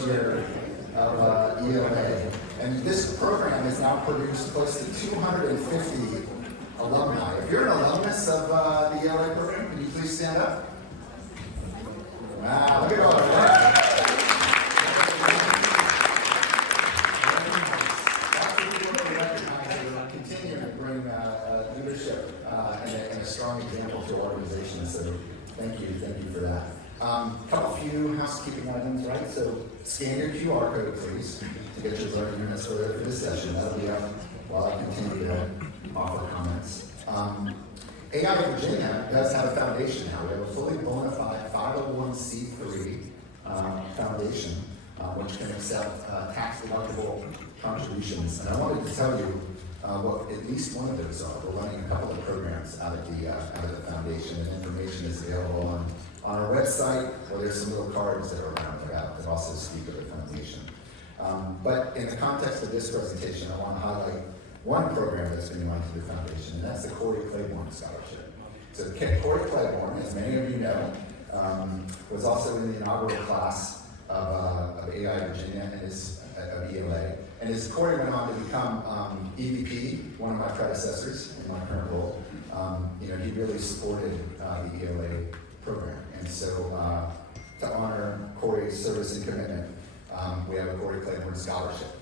first year of ELA. And this program has now produced close to 250 alumni. If you're an alumnus of the ELA program, can you please stand up? Wow, look at all that. Continue to bring leadership and a strong example to organizations. So thank you for that. Couple few housekeeping items, right? So scan your QR code, please, to get your learning units for this session. That'll be up while I continue to offer comments. AI Virginia does have a foundation now. We have a fully bona fide 501c3 foundation, which can accept tax-deductible contributions. And I wanted to tell you what at least one of those are. We're running a couple of programs out of the foundation, and information is available on our website, or there's some little cards that are around that also speak of the foundation. But in the context of this presentation, I want to highlight one program that's been run through the foundation, and that's the Corey Claiborne Scholarship. So Corey Claiborne, as many of you know, was also in the inaugural class of AI Virginia and of ELA. And as Corey went on to become EVP, one of my predecessors in my current role, he really supported the ELA program. And so to honor Corey's service and commitment, we have a Corey Claiborne Scholarship,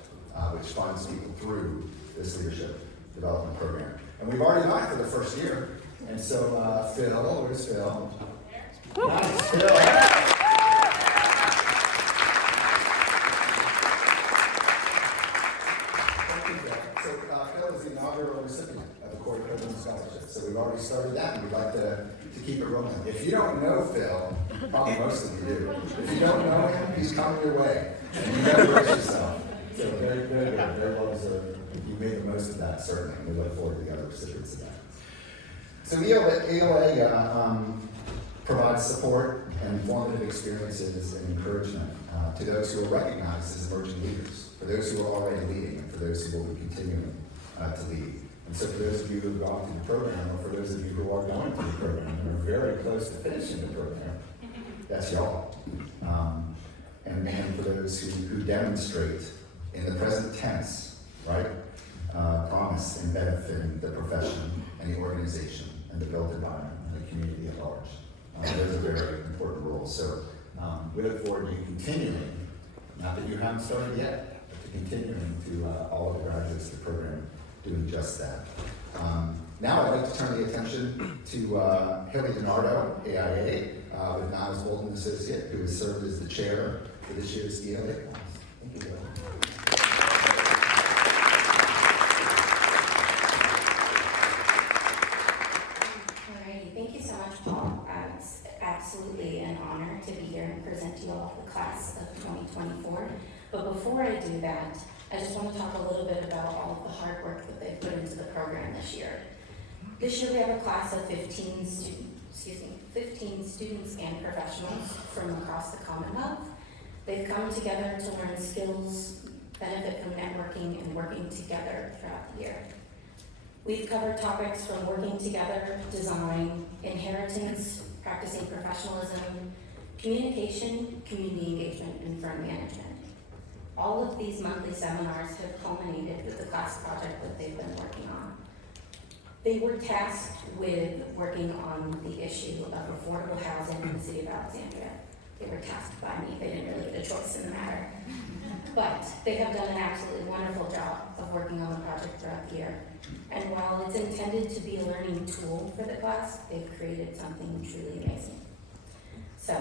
which funds people through this leadership development program. And we've already done it for the first year. And so Phil, where's Phil? Nice, Phil. Phil is the inaugural recipient of the Corey Claiborne Scholarship. So we've already started that, and we'd like to keep it rolling. If you don't know Phil, probably most of you do. If you don't know him, he's coming your way. And you never brace yourself. So very good, very well deserved. You made the most of that, certainly. We look forward to the other recipients of that. So ELA provides support and formative experiences and encouragement to those who are recognized as emerging leaders, for those who are already leading, and for those who will be continuing to lead. And so for those of you who have gone through the program, or for those of you who are going through the program and are very close to finishing the program, that's y'all. And for those who demonstrate in the present tense, right, promise in benefiting the profession and the organization and the built environment and the community at large. Those are very important roles. So we look forward to you continuing, not that you haven't started yet, but to continuing to all of the graduates of the program doing just that. Now I'd like to turn the attention to Hilly DiNardo, AIA, with Niles Bolton Associate, who has served as the chair for this year's ELA class. Thank you, Hilly. Alrighty, thank you so much, Paul. It's absolutely an honor to be here and present to you all the class of 2024. But before I do that, I just want to talk a little bit about all of the hard work that they've put into the program this year. This year we have a class of 15 students and professionals from across the Commonwealth. They've come together to learn skills, benefit from networking, and working together throughout the year. We've covered topics from working together, design, inheritance, practicing professionalism, communication, community engagement, and firm management. All of these monthly seminars have culminated with the class project that they've been working on. They were tasked with working on the issue of affordable housing in the city of Alexandria. They were tasked by me. They didn't really get a choice in the matter. But they have done an absolutely wonderful job of working on the project throughout the year. And while it's intended to be a learning tool for the class, they've created something truly amazing. So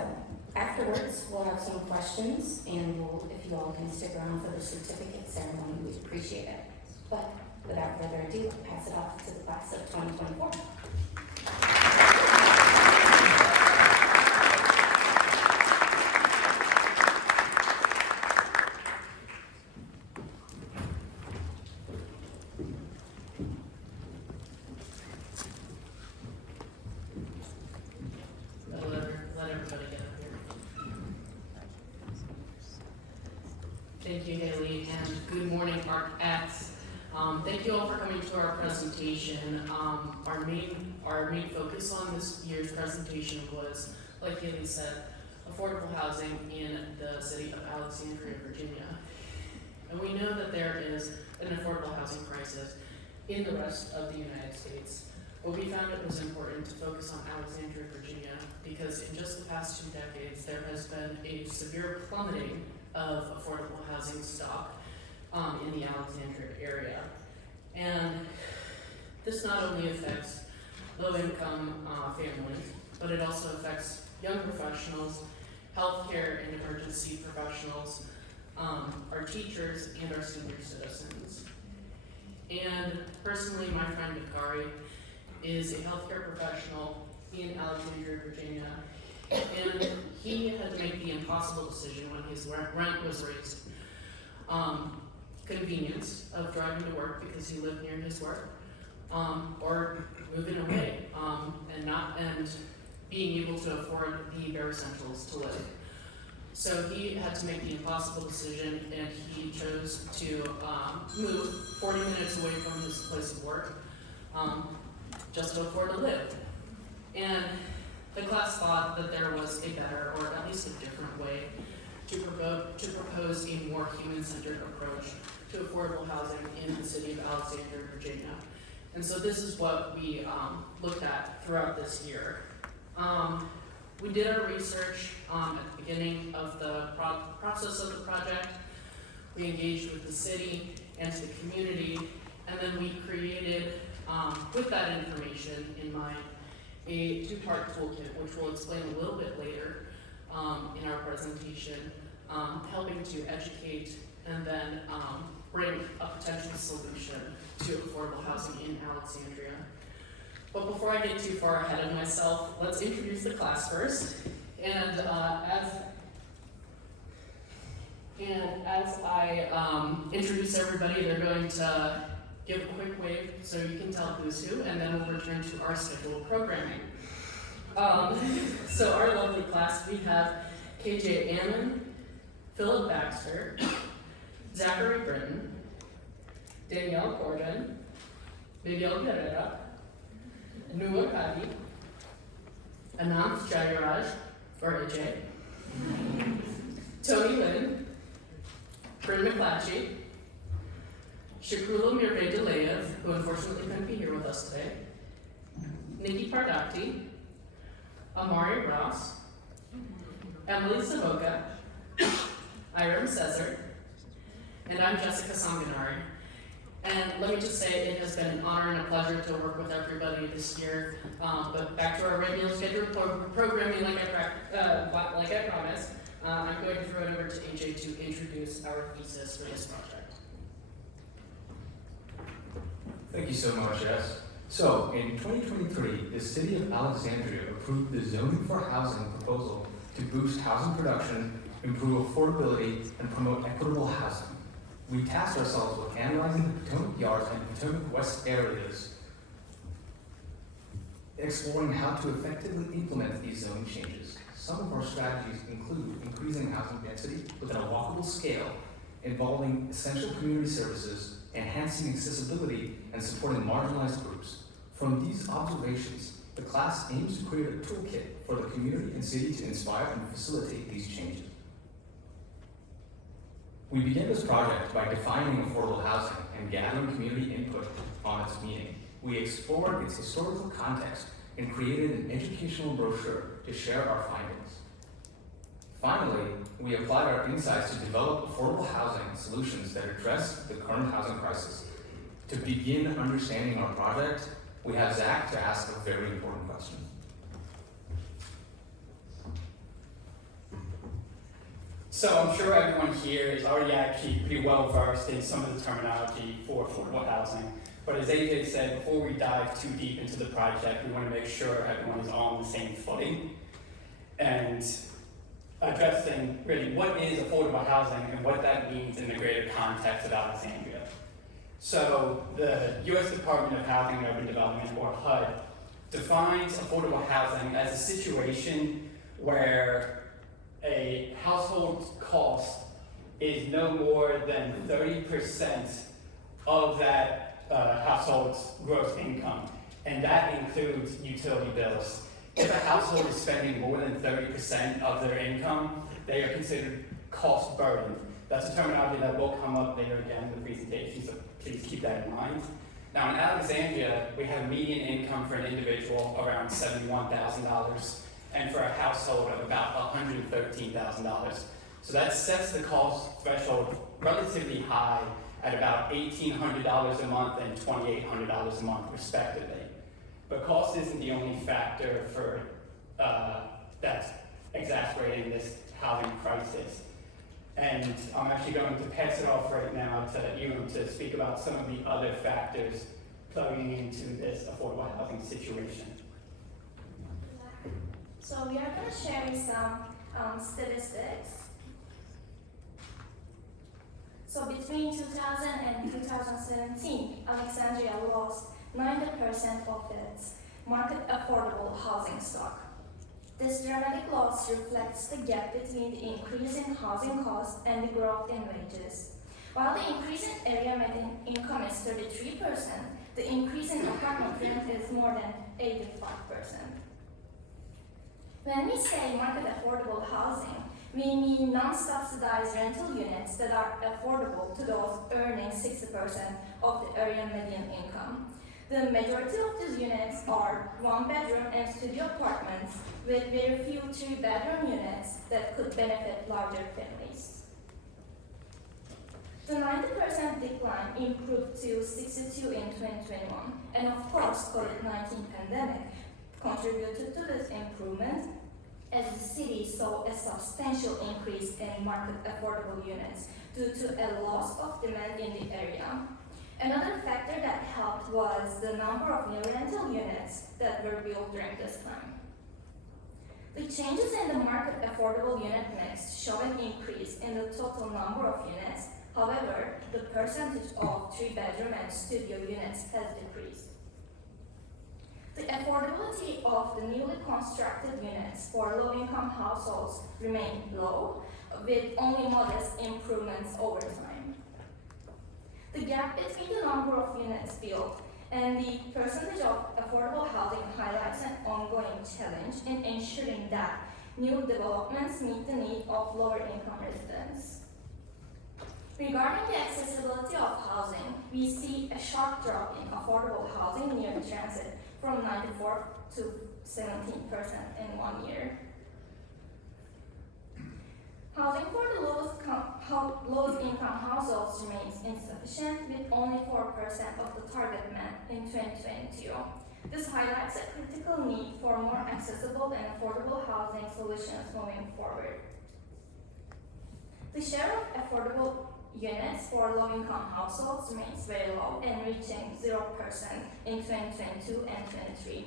afterwards, we'll have some questions, and if you all can stick around for the certificate ceremony, we'd appreciate it. But without further ado, I'll pass it off to the class of 2024. Thank you, Haley, and good morning, ARC-X. Thank you all for coming to our presentation. Our main focus on this year's presentation was, like Haley said, affordable housing in the city of Alexandria, Virginia. And we know that there is an affordable housing crisis in the rest of the United States, but we found it was important to focus on Alexandria, Virginia, because in just the past 2 decades, there has been a severe plummeting of affordable housing stock in the Alexandria area. And this not only affects low-income families, but it also affects young professionals, healthcare and emergency professionals, our teachers, and our senior citizens. And personally, my friend Akari is a healthcare professional in Alexandria, Virginia, and he had to make the impossible decision when his rent was raised. Convenience of driving to work because he lived near his work, or moving away, and being able to afford the bare essentials to live. So he had to make the impossible decision, and he chose to move 40 minutes away from his place of work, just to afford to live. And the class thought that there was a better, or at least a different way, to propose a more human-centered approach to affordable housing in the city of Alexandria, Virginia. And so this is what we looked at throughout this year. We did our research at the beginning of the process of the project. We engaged with the city and the community, and then we created, with that information in mind, a 2-part toolkit, which we'll explain a little bit later in our presentation, helping to educate and then bring a potential solution to affordable housing in Alexandria. But before I get too far ahead of myself, let's introduce the class first. And as I introduce everybody, they're going to give a quick wave so you can tell who's who, and then we'll return to our scheduled programming. So our lovely class, we have KJ Ammon, Philip Baxter, Zachary Britton, Danielle Gordon, Miguel Guerrera, Noor Kadi, Anant Jayaraj, or AJ, Tony Lynn, Bryn McClatchy, Shakrula Mirve-Delayev, who unfortunately couldn't be here with us today, Nikki Pardakti, Amari Ross, Emily Savoca, Iram Cesar, and I'm Jessica Sanganari. And let me just say, it has been an honor and a pleasure to work with everybody this year. But back to our regular scheduled programming, like I promised, I'm going to throw it over to AJ to introduce our thesis for this project. Thank you so much, Jess. So, in 2023, the City of Alexandria approved the Zoning for Housing proposal to boost housing production, improve affordability, and promote equitable housing. We tasked ourselves with analyzing the Potomac Yards and Potomac West areas, exploring how to effectively implement these zoning changes. Some of our strategies include increasing housing density within a walkable scale, involving essential community services, enhancing accessibility, and supporting marginalized groups. From these observations, the class aims to create a toolkit for the community and city to inspire and facilitate these changes. We began this project by defining affordable housing and gathering community input on its meaning. We explored its historical context and created an educational brochure to share our findings. Finally, we applied our insights to develop affordable housing solutions that address the current housing crisis. To begin understanding our project, we have Zach to ask a very important question. So I'm sure everyone here is already actually pretty well versed in some of the terminology for affordable housing. But as AJ said, before we dive too deep into the project, we want to make sure everyone is on the same footing and addressing really what is affordable housing and what that means in the greater context of Alexandria. So the U.S. Department of Housing and Urban Development, or HUD, defines affordable housing as a situation where a household's cost is no more than 30% of that household's gross income, and that includes utility bills. if a household is spending more than 30% of their income, they are considered cost burdened. That's a terminology that will come up later again in the presentation, so please keep that in mind. Now in Alexandria, we have median income for an individual around $71,000, and for a household of about $113,000. So that sets the cost threshold relatively high at about $1,800 a month and $2,800 a month respectively. But cost isn't the only factor for that's exacerbating this housing crisis. And I'm actually going to pass it off right now to Elam to speak about some of the other factors plugging into this affordable housing situation. So we are going to share some statistics. So between 2000 and 2017, Alexandria lost 90% of its market affordable housing stock. This dramatic loss reflects the gap between the increase in housing costs and the growth in wages. While the increase in area median income is 33%, the increase in apartment rent is more than 85%. When we say market affordable housing, we mean non-subsidized rental units that are affordable to those earning 60% of the area median income. The majority of these units are one-bedroom and studio apartments with very few three-bedroom units that could benefit larger families. The 90% decline improved to 62 in 2021, and of course, COVID-19 pandemic contributed to this improvement as the city saw a substantial increase in market affordable units due to a loss of demand in the area. Another factor that helped was the number of new rental units that were built during this time. The changes in the market affordable unit mix show an increase in the total number of units. However, the percentage of three-bedroom and studio units has decreased. The affordability of the newly constructed units for low-income households remained low, with only modest improvements over time. The gap between the number of units built and the percentage of affordable housing highlights an ongoing challenge in ensuring that new developments meet the need of lower-income residents. Regarding the accessibility of housing, we see a sharp drop in affordable housing near transit from 94 to 17% in 1 year. Housing for the lowest income households remains insufficient, with only 4% of the target met in 2022. This highlights a critical need for more accessible and affordable housing solutions moving forward. The share of affordable units for low-income households remains very low and reaching 0% in 2022 and 2023.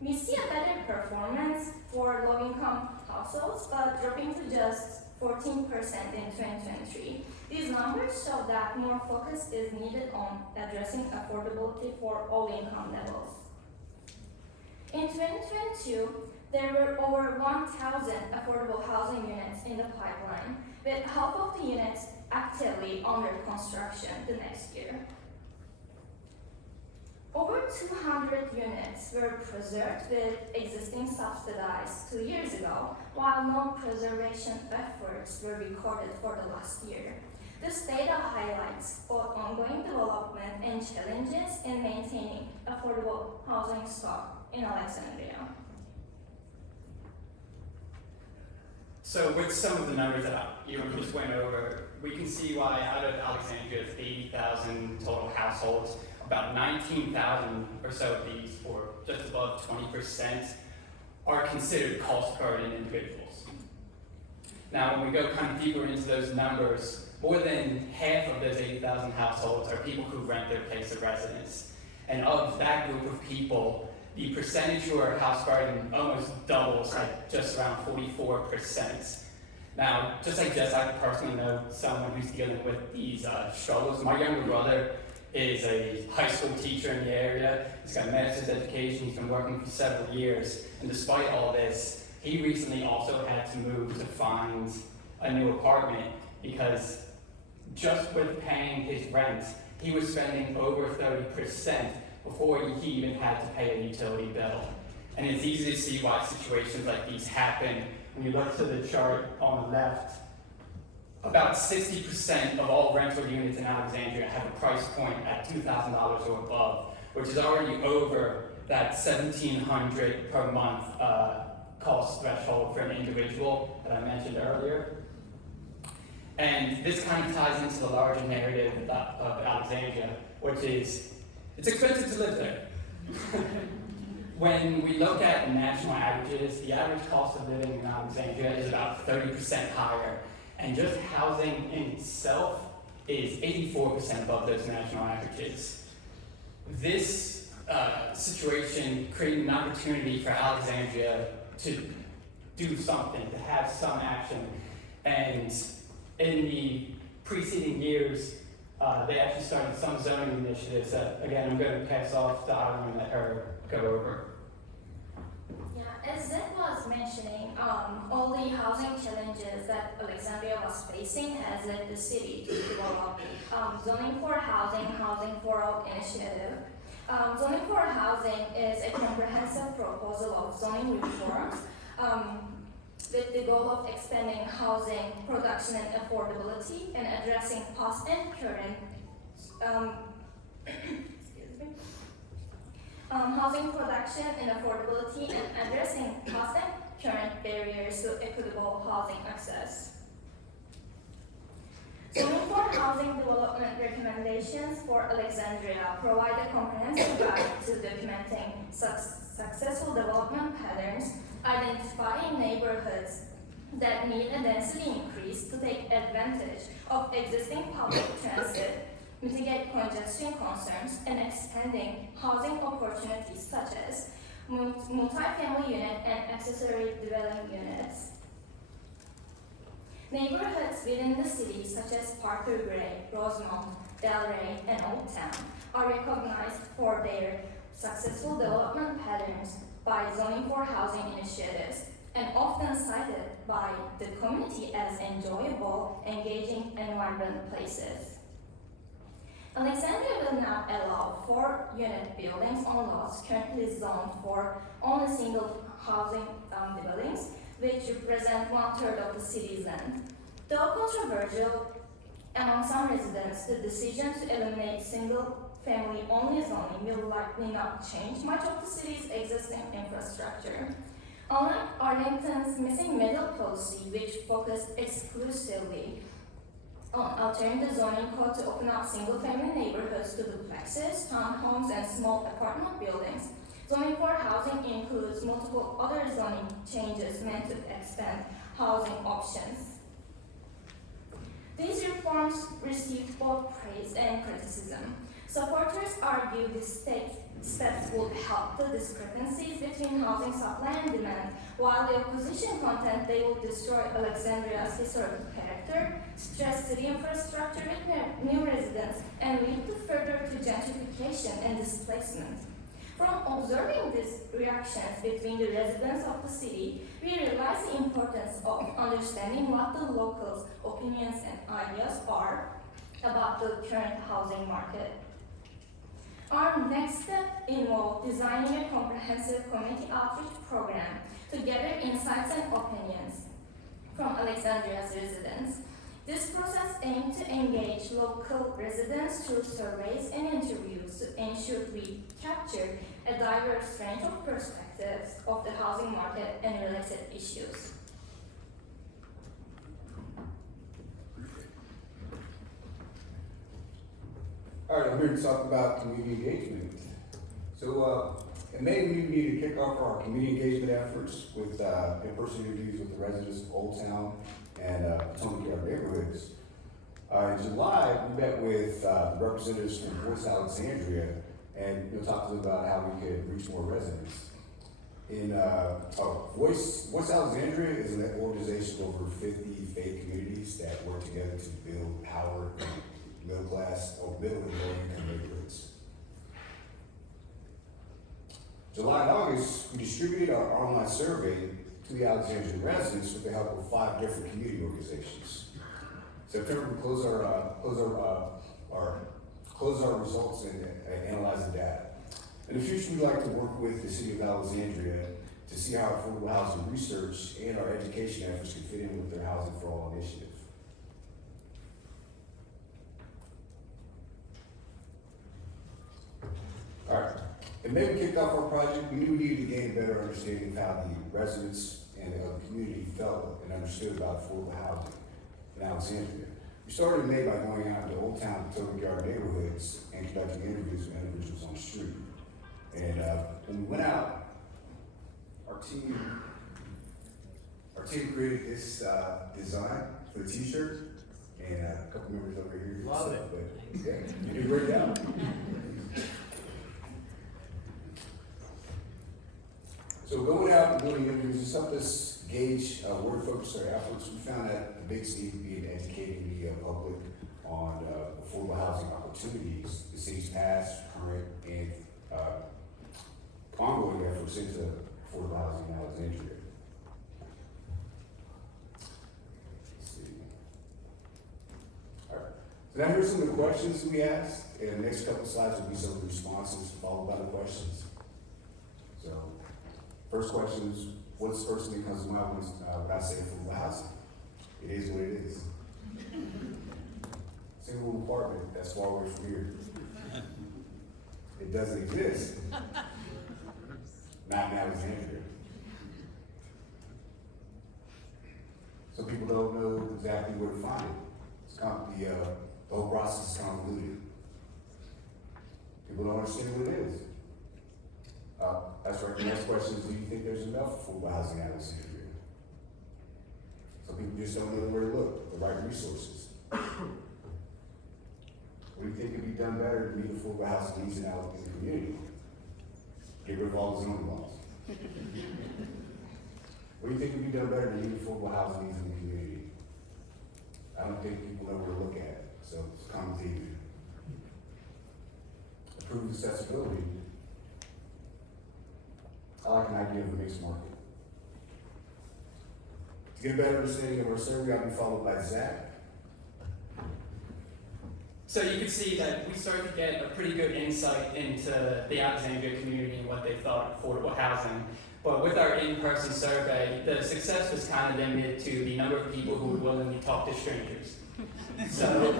We see a better performance for low-income households, but dropping to just 14% in 2023. These numbers show that more focus is needed on addressing affordability for all income levels. In 2022, there were over 1,000 affordable housing units in the pipeline, with half of the units actively under construction the next year. Over 200 units were preserved with existing subsidized 2 years ago, while no preservation efforts were recorded for the last year. This data highlights both ongoing development and challenges in maintaining affordable housing stock in Alexandria. So with some of the numbers that you just went over, we can see why out of Alexandria's 80,000 total households, about 19,000 or so of these, or just above 20%, are considered cost-burdened individuals. Now, when we go kind of deeper into those numbers, more than half of those 80,000 households are people who rent their place of residence. And of that group of people, the percentage who are house burdened almost doubles at just around 44%. Now, just like Jess, I personally know someone who's dealing with these struggles. My younger brother is a high school teacher in the area. He's got a master's education. He's been working for several years. And despite all this, he recently also had to move to find a new apartment because just with paying his rent, he was spending over 30% before he even had to pay a utility bill. And it's easy to see why situations like these happen. When you look to the chart on the left, about 60% of all rental units in Alexandria have a price point at $2,000 or above, which is already over that $1,700 per month cost threshold for an individual that I mentioned earlier. And this kind of ties into the larger narrative of Alexandria, which is, it's expensive to live there. When we look at national averages, the average cost of living in Alexandria is about 30% higher, and just housing in itself is 84% above those national averages. This situation created an opportunity for Alexandria to do something, to have some action, and in the preceding years, they actually started some zoning initiatives that, again, I'm going to pass off to Autumn and let her go over. Yeah, as Zach was mentioning, all the housing challenges that Alexandria was facing has led the city to develop Zoning for Housing, Housing for All initiative. Zoning for Housing is a comprehensive proposal of zoning reforms with the goal of expanding housing production and affordability and addressing past and current housing production and affordability and addressing past and current barriers to equitable housing access. Zoning for Housing Development Recommendations for Alexandria provide a comprehensive guide to documenting successful development patterns, identifying neighborhoods that need a density increase to take advantage of existing public transit, mitigate congestion concerns, and expanding housing opportunities such as multi-family unit and accessory dwelling units. Neighborhoods within the city, such as Parker Gray, Rosemont, Delray, and Old Town, are recognized for their successful development patterns by Zoning for Housing initiatives and often cited by the community as enjoyable, engaging, environment places. Alexandria will now allow 4-unit buildings on lots currently zoned for only single housing dwellings, which represent 1/3 of the city's land. Though controversial among some residents, the decision to eliminate single-family only zoning will likely not change much of the city's existing infrastructure. Unlike Arlington's missing middle policy, which focused exclusively on altering the zoning code to open up single-family neighborhoods to duplexes, townhomes, and small apartment buildings, Zoning for Housing includes multiple other zoning changes meant to expand housing options. These reforms received both praise and criticism. Supporters argue these steps would help the discrepancies between housing supply and demand, while the opposition contend they will destroy Alexandria's historical character, stress city infrastructure with new residents, and lead to further to gentrification and displacement. From observing these reactions between the residents of the city, we realize the importance of understanding what the locals' opinions and ideas are about the current housing market. Our next step involved designing a comprehensive community outreach program to gather insights and opinions from Alexandria's residents. This process aimed to engage local residents through surveys and interviews to ensure we capture a diverse range of perspectives of the housing market and related issues. All right, I'm here to talk about community engagement. So in May, we need to kick off our community engagement efforts with in-person interviews with the residents of Old Town and Potomac Yard neighborhoods. In July, we met with the representatives from Voice Alexandria and talked to them about how we could reach more residents. Voice Alexandria is an organization of over 50 faith communities that work together to build power in middle class or middle and low income neighborhoods. July and August, we distributed our online survey to the Alexandrian residents with the help of 5 different community organizations. September, we close our results and analyze the data. In the future, we'd like to work with the City of Alexandria to see how affordable housing research and our education efforts can fit in with their Housing for All initiative. All right, and May we kicked off our project, we knew we needed to gain a better understanding of how the residents and the community felt and understood about affordable housing in Alexandria. We started in May by going out into Old Town Potomac Yard neighborhoods and conducting interviews with individuals on the street. And when we went out, our team created this design for the t-shirt, and a couple members over here did Love stuff, it. but yeah, you did a great job. So going out and doing interviews, this helped us gauge where to focus our efforts. We found that the biggest need would be in educating the public on affordable housing opportunities, the city's past, current, and ongoing efforts into affordable housing in Alexandria. Let's see. All right. So now here's some of the questions we asked, and the next couple of slides will be some of the responses followed by the questions. So, first question is, what's the first thing that comes to mind when I say affordable housing? It is what it is. Single room apartment, that's far away from here. It doesn't exist. Not in Alexandria. So people don't know exactly where to find it. It's the whole process is convoluted. People don't understand what it is. That's right. The next question is, do you think there's enough affordable housing in Alexandria? So people just don't know where to look, the right resources. What do you think could be done better to meet affordable housing needs in the community? Get rid of all the zoning laws. What do you think could be done better to meet affordable housing needs in the community? I don't think people know where to look at, so it's a common theme. Improved accessibility. I like an idea of a mixed market. To get a better understanding of our survey, I'll be followed by Zach. So you can see that we started to get a pretty good insight into the Alexandria community and what they thought of affordable housing. But with our in-person survey, the success was kind of limited to the number of people who would willingly talk to strangers. So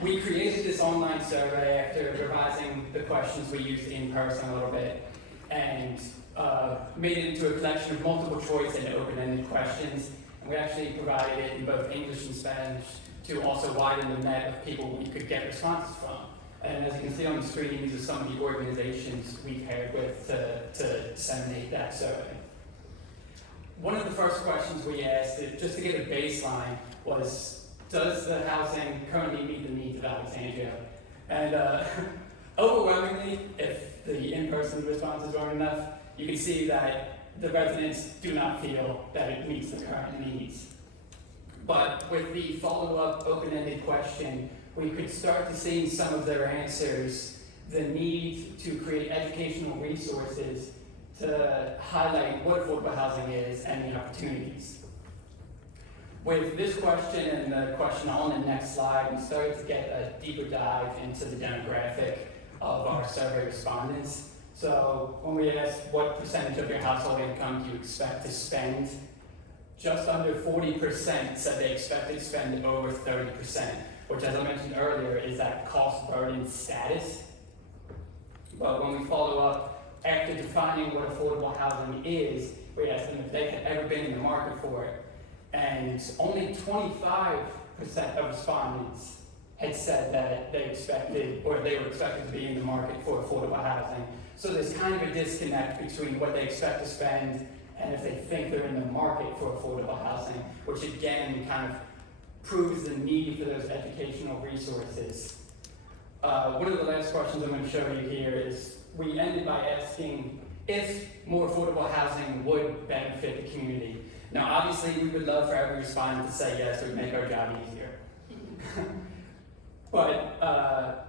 we created this online survey after revising the questions we used in person a little bit, and made it into a collection of multiple choice and open-ended questions. And we actually provided it in both English and Spanish to also widen the net of people we could get responses from. And as you can see on the screen, these are some of the organizations we paired with to disseminate that survey. One of the first questions we asked, just to get a baseline, was, does the housing currently meet the needs of Alexandria? And overwhelmingly, if the in-person responses aren't enough, you can see that the residents do not feel that it meets the current needs. But with the follow-up open-ended question, we could start to see in some of their answers the need to create educational resources to highlight what affordable housing is and the opportunities. With this question and the question on the next slide, we started to get a deeper dive into the demographic of our survey respondents. So when we asked what percentage of your household income do you expect to spend, just under 40% said they expected to spend over 30%, which, as I mentioned earlier, is that cost burden status. But when we follow up after defining what affordable housing is, we asked them if they had ever been in the market for it. And only 25% of respondents had said that they expected, or they were expected to be in the market for affordable housing. So there's kind of a disconnect between what they expect to spend and if they think they're in the market for affordable housing, which again kind of proves the need for those educational resources. One of the last questions I'm going to show you here is, we ended by asking if more affordable housing would benefit the community. Now obviously we would love for every respondent to say yes, it would make our job easier. But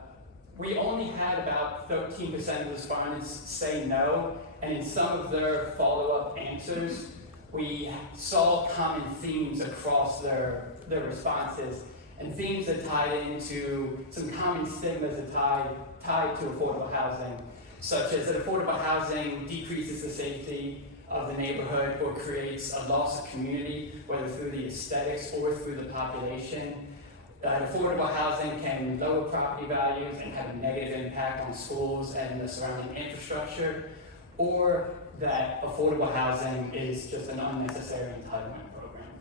we only had about 13% of the respondents say no, and in some of their follow-up answers, we saw common themes across their responses, and themes that tied into some common stigmas that tied to affordable housing. such as that affordable housing decreases the safety of the neighborhood or creates a loss of community, whether through the aesthetics or through the population. That affordable housing can lower property values and have a negative impact on schools and the surrounding infrastructure, or that affordable housing is just an unnecessary entitlement program.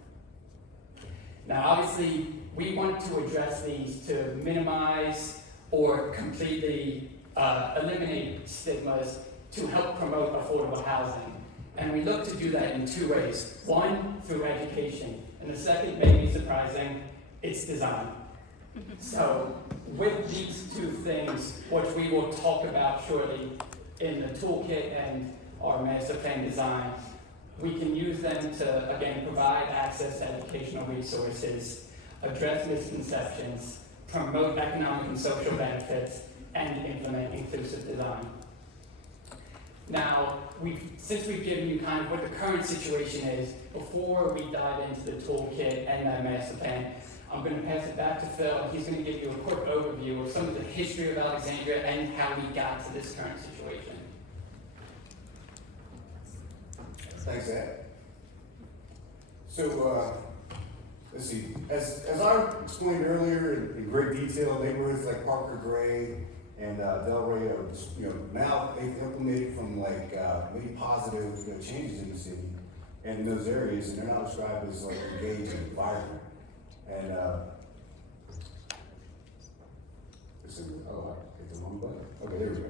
Now, obviously, we want to address these to minimize or completely eliminate stigmas to help promote affordable housing. And we look to do that in two ways. One, through education, and the second may be surprising, it's design. So with these two things, which we will talk about shortly in the toolkit and our master plan design, we can use them to, again, provide access to educational resources, address misconceptions, promote economic and social benefits, and implement inclusive design. Now, since we've given you kind of what the current situation is, before we dive into the toolkit and that master plan, I'm going to pass it back to Phil. He's going to give you a quick overview of some of the history of Alexandria and how we got to this current situation. Thanks, Ed. So, let's see. As I explained earlier in great detail, neighborhoods like Parker Gray and Delray are, now they've implemented from many positive changes in the city and in those areas, and they're now described as engaged and vibrant. And I hit the wrong button. Okay, there we go.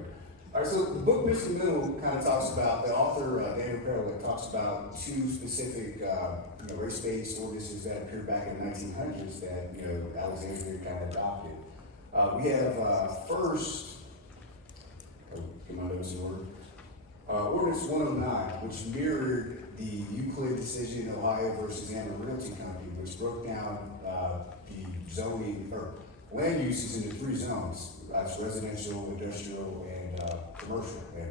All right, so the book Missing Middle kind of talks about, the author, Daniel Perel, talks about two specific race-based ordinances that appeared back in the 1900s that, Alexandria kind of adopted. We have first, get my notes in order, Ordinance 109, which mirrored the Euclid decision in Ohio versus Amber Realty Company, which broke down the zoning, or land uses into three zones. That's residential, industrial, and commercial, and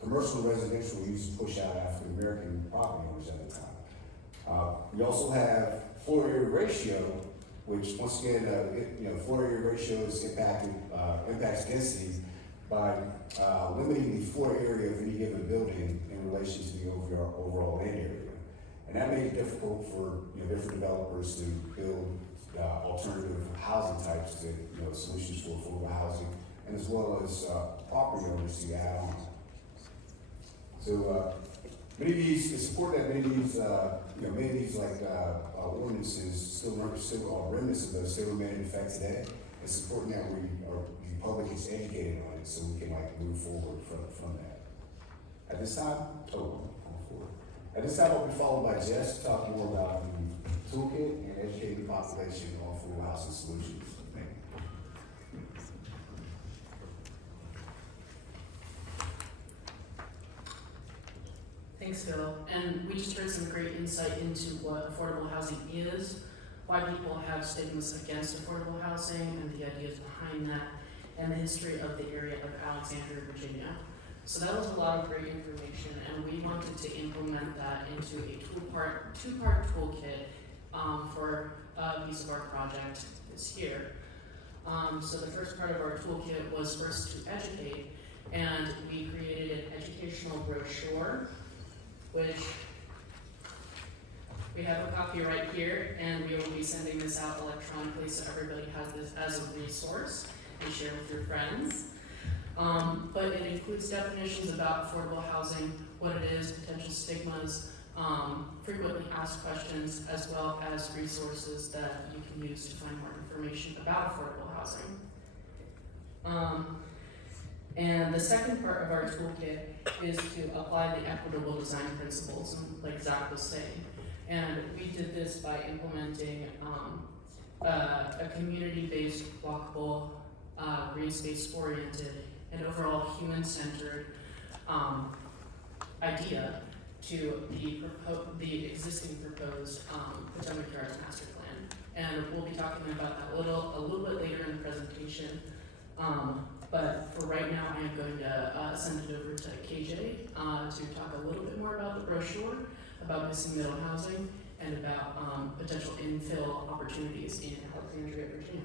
commercial and residential used to push out African American property owners at the time. We also have floor area ratio, which once again, floor area ratio is impacts density by limiting the floor area of any given building in relation to the overall land area. And that made it difficult for different developers to build alternative housing types to solutions for affordable housing, and as well as property owners to add on. So many of these, it's important that many of these ordinances still are remnants of those still remain in effect today. It's important that the public is educated on it so we can move forward from that. At this time, I'll be followed by Jess to talk more about the toolkit and educating the population on affordable housing solutions. Thank you. Thanks, Phil. And we just heard some great insight into what affordable housing is, why people have stigmas against affordable housing, and the ideas behind that, and the history of the area of Alexandria, Virginia. So that was a lot of great information, and we wanted to implement that into a two-part toolkit for use of our project this year. So the first part of our toolkit was first to educate, and we created an educational brochure, which we have a copy right here, and we will be sending this out electronically so everybody has this as a resource and share with your friends. But it includes definitions about affordable housing, what it is, potential stigmas, frequently asked questions, as well as resources that you can use to find more information about affordable housing. And the second part of our toolkit is to apply the equitable design principles, like Zach was saying. And we did this by implementing a community-based, walkable, green space-oriented, and overall human-centered idea to the existing proposed Potomac Yards Master Plan. And we'll be talking about that a little bit later in the presentation. But for right now, I am going to send it over to KJ to talk a little bit more about the brochure, about missing middle housing, and about potential infill opportunities in Alexandria, Virginia.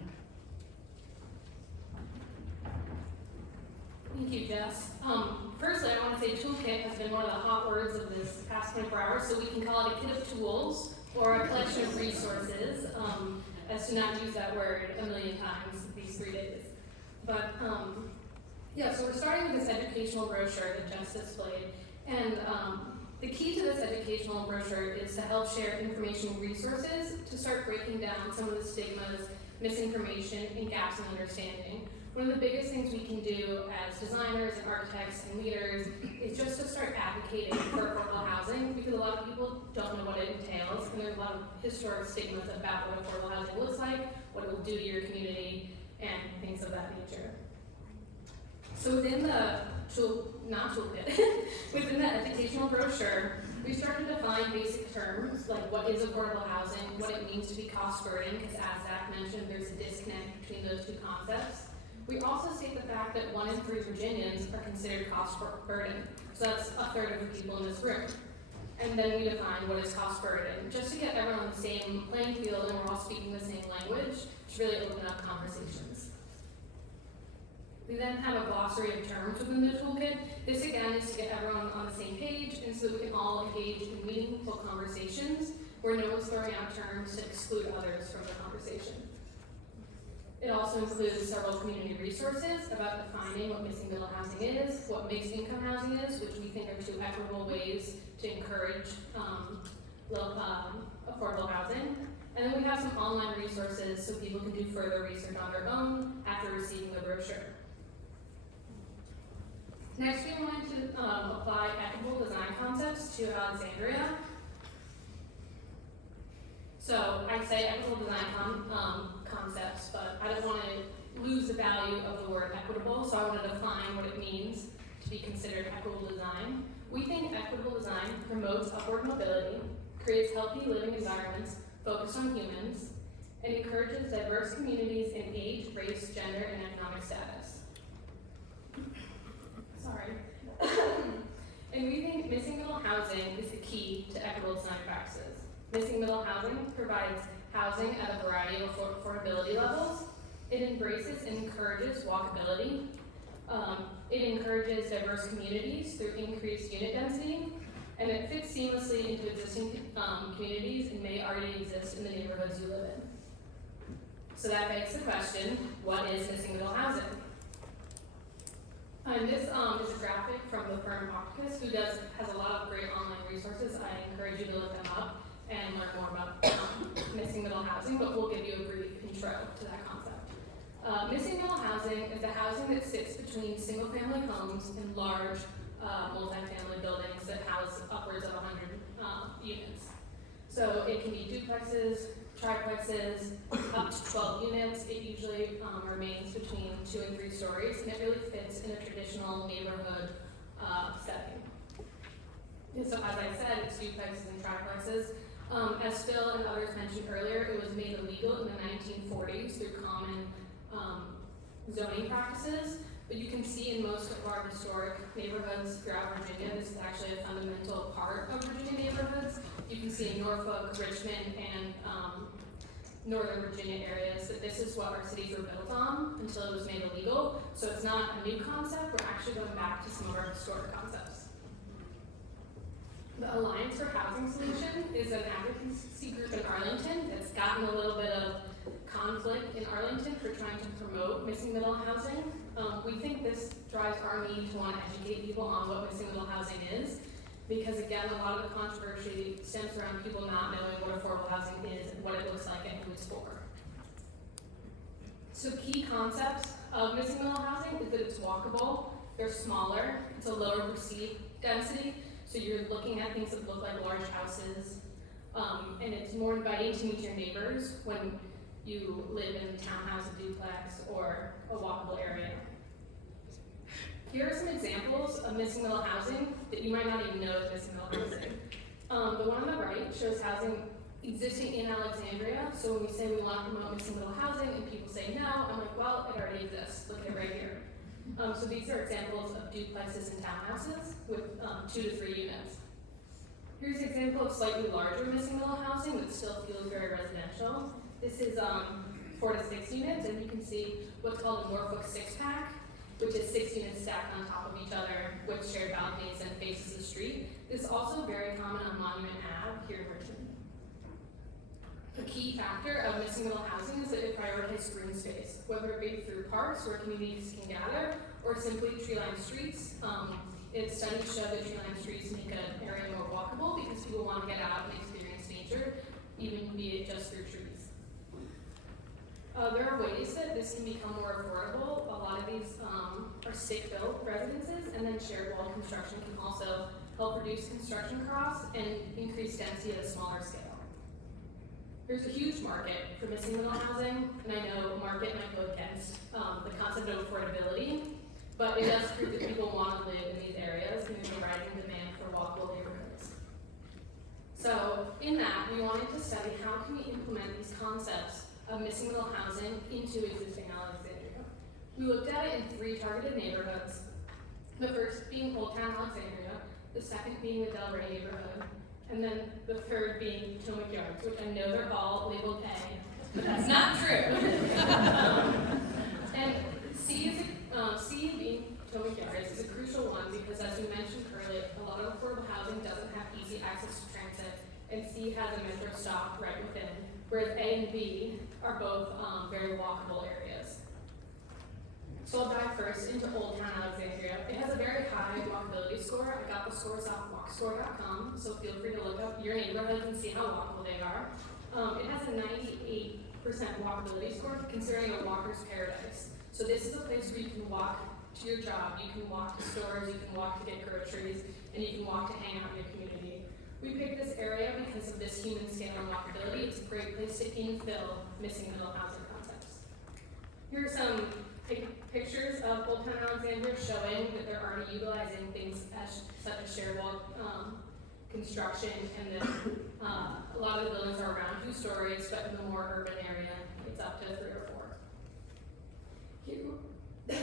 Thank you, Jess. Firstly, I want to say toolkit has been one of the hot words of this past 24 hours, so we can call it a kit of tools or a collection of resources, as to not use that word a million times these 3 days. But yeah, so we're starting with this educational brochure that Jess displayed, and the key to this educational brochure is to help share information resources to start breaking down some of the stigmas, misinformation, and gaps in understanding. One of the biggest things we can do as designers and architects and leaders is just to start advocating for affordable housing, because a lot of people don't know what it entails, and there's a lot of historic stigmas about what affordable housing looks like, what it will do to your community, and things of that nature. So within the within the educational brochure, we started to define basic terms like what is affordable housing, what it means to be cost burden, because as Zach mentioned, there's a disconnect between those two concepts. We also state the fact that 1 in 3 Virginians are considered cost burden. So that's a third of the people in this room. And then we define what is cost burden, just to get everyone on the same playing field and we're all speaking the same language to really open up conversations. We then have a glossary of terms within the toolkit. This again is to get everyone on the same page and so that we can all engage in meaningful conversations where no one's throwing out terms to exclude others from the conversation. It also includes several community resources about defining what missing middle housing is, what mixed income housing is, which we think are 2 equitable ways to encourage affordable housing. And then we have some online resources so people can do further research on their own after receiving the brochure. Next, we wanted to apply equitable design concepts to Alexandria. So I say equitable design concepts, but I don't want to lose the value of the word equitable, so I want to define what it means to be considered equitable design. We think equitable design promotes upward mobility, creates healthy living environments focused on humans, and encourages diverse communities in age, race, gender, and economic status. Sorry. And we think missing middle housing is the key to equitable design practices. Missing middle housing provides housing at a variety of affordability levels. It embraces and encourages walkability. It encourages diverse communities through increased unit density, and it fits seamlessly into existing communities and may already exist in the neighborhoods you live in. So that begs the question, what is missing middle housing? And this is a graphic from the firm Opticus, who has a lot of great online resources. I encourage you to look them up and learn more about missing middle housing, but we'll give you a brief intro to that concept. Missing middle housing is the housing that sits between single-family homes and large multifamily buildings that house upwards of 100 units. So it can be duplexes, triplexes, up to 12 units. It usually remains between 2 and 3 stories, and it really fits in a traditional neighborhood setting. And so as I said, it's duplexes and triplexes. As Phil and others mentioned earlier, it was made illegal in the 1940s through common zoning practices, but you can see in most of our historic neighborhoods throughout Virginia, this is actually a fundamental part of Virginia neighborhoods. You can see in Norfolk, Richmond, and Northern Virginia areas that this is what our cities were built on until it was made illegal. So it's not a new concept, we're actually going back to some of our historic concepts. The Alliance for Housing Solution is an advocacy group in Arlington that's gotten a little bit of conflict in Arlington for trying to promote missing middle housing. We think this drives our need to want to educate people on what missing middle housing is, because again, a lot of the controversy stems around people not knowing what affordable housing is and what it looks like and who it's for. So key concepts of missing middle housing is that it's walkable, they're smaller, it's a lower perceived density, so you're looking at things that look like large houses, and it's more inviting to meet your neighbors when you live in a townhouse, a duplex, or a walkable area. Here are some examples of missing middle housing that you might not even know is missing middle housing. The one on the right shows housing existing in Alexandria. So when we say we want to promote missing middle housing and people say no, I'm like, well, it already exists. Look at it right here. So these are examples of duplexes and townhouses with 2 to 3 units. Here's an example of slightly larger missing middle housing that still feels very residential. This is 4 to 6 units, and you can see what's called a Norfolk 6-pack, which is 6 units stacked shared balconies and faces the street. This is also very common on Monument Ave here in Richmond. A key factor of missing middle housing is that it prioritizes green space, whether it be through parks where communities can gather or simply tree-lined streets. Studies show that tree-lined streets make an area more walkable because people want to get out and experience nature, even be it just through trees. There are ways that this can become more affordable. A lot of these are stick-built residences, and then shared wall construction can also help reduce construction costs and increase density at a smaller scale. There's a huge market for missing middle housing, and I know the market might go against the concept of affordability, but it does prove that people want to live in these areas, and there's a rising demand for walkable neighborhoods. So in that, we wanted to study how can we implement these concepts of missing middle housing into existing Alexandria. We looked at it in 3 targeted neighborhoods, the first being Old Town Alexandria, the second being the Del Rey neighborhood, and then the third being Potomac Yards, which I know they're all labeled A, but that's not true. And C being Potomac Yards is a crucial one because, as we mentioned earlier, a lot of affordable housing doesn't have easy access to transit, and C has a metro stop right within, whereas A and B are both very walkable areas. So I'll dive first into Old Town Alexandria. It has a very high walkability score. I got the scores off walkscore.com, so feel free to look up your neighborhood and see how walkable they are. It has a 98% walkability score, considering a walker's paradise. So this is a place where you can walk to your job, you can walk to stores, you can walk to get groceries, and you can walk to hang out in your community. We picked this area because of this human scale and walkability. It's a great place to infill missing middle housing concepts. Here are some pictures of Old Town Alexandria showing that they're already utilizing things such as shared wall construction, and then a lot of the buildings are around 2 stories, but in the more urban area, it's up to 3 or 4.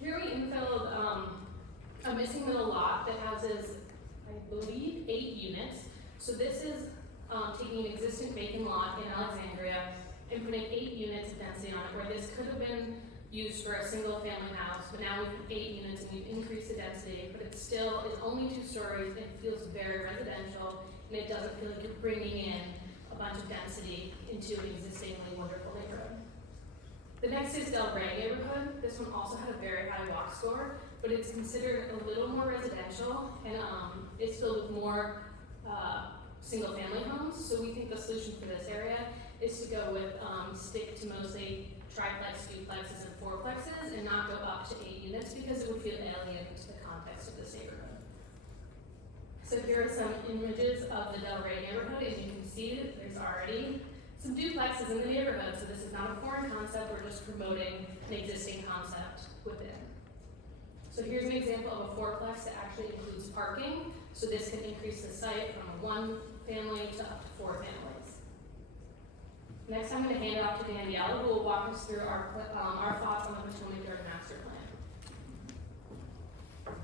Here we infilled a missing middle lot that houses, I believe, 8 units. So this is taking an existing vacant lot in Alexandria and putting 8 units of density on it, where this could have been used for a single family house, but now we have 8 units and we've increased the density, but it still is only 2 stories, it feels very residential, and it doesn't feel like you're bringing in a bunch of density into an existingly wonderful neighborhood. The next is Del Rey neighborhood. This one also had a very high walk score, but it's considered a little more residential, and it's filled with more single family homes, so we think the solution for this area is to go with stick to mostly triplex, duplexes, and fourplexes, and not go up to 8 units because it would feel alien to the context of this neighborhood. So here are some images of the Del Rey neighborhood, and you can see that there's already some duplexes in the neighborhood, so this is not a foreign concept, we're just promoting an existing concept within. So here's an example of a fourplex that actually includes parking, so this can increase the site from 1 family to up to 4 families. Next, I'm going to hand it off to Danielle, who will walk us through our thoughts on the Potomac Yard Master Plan.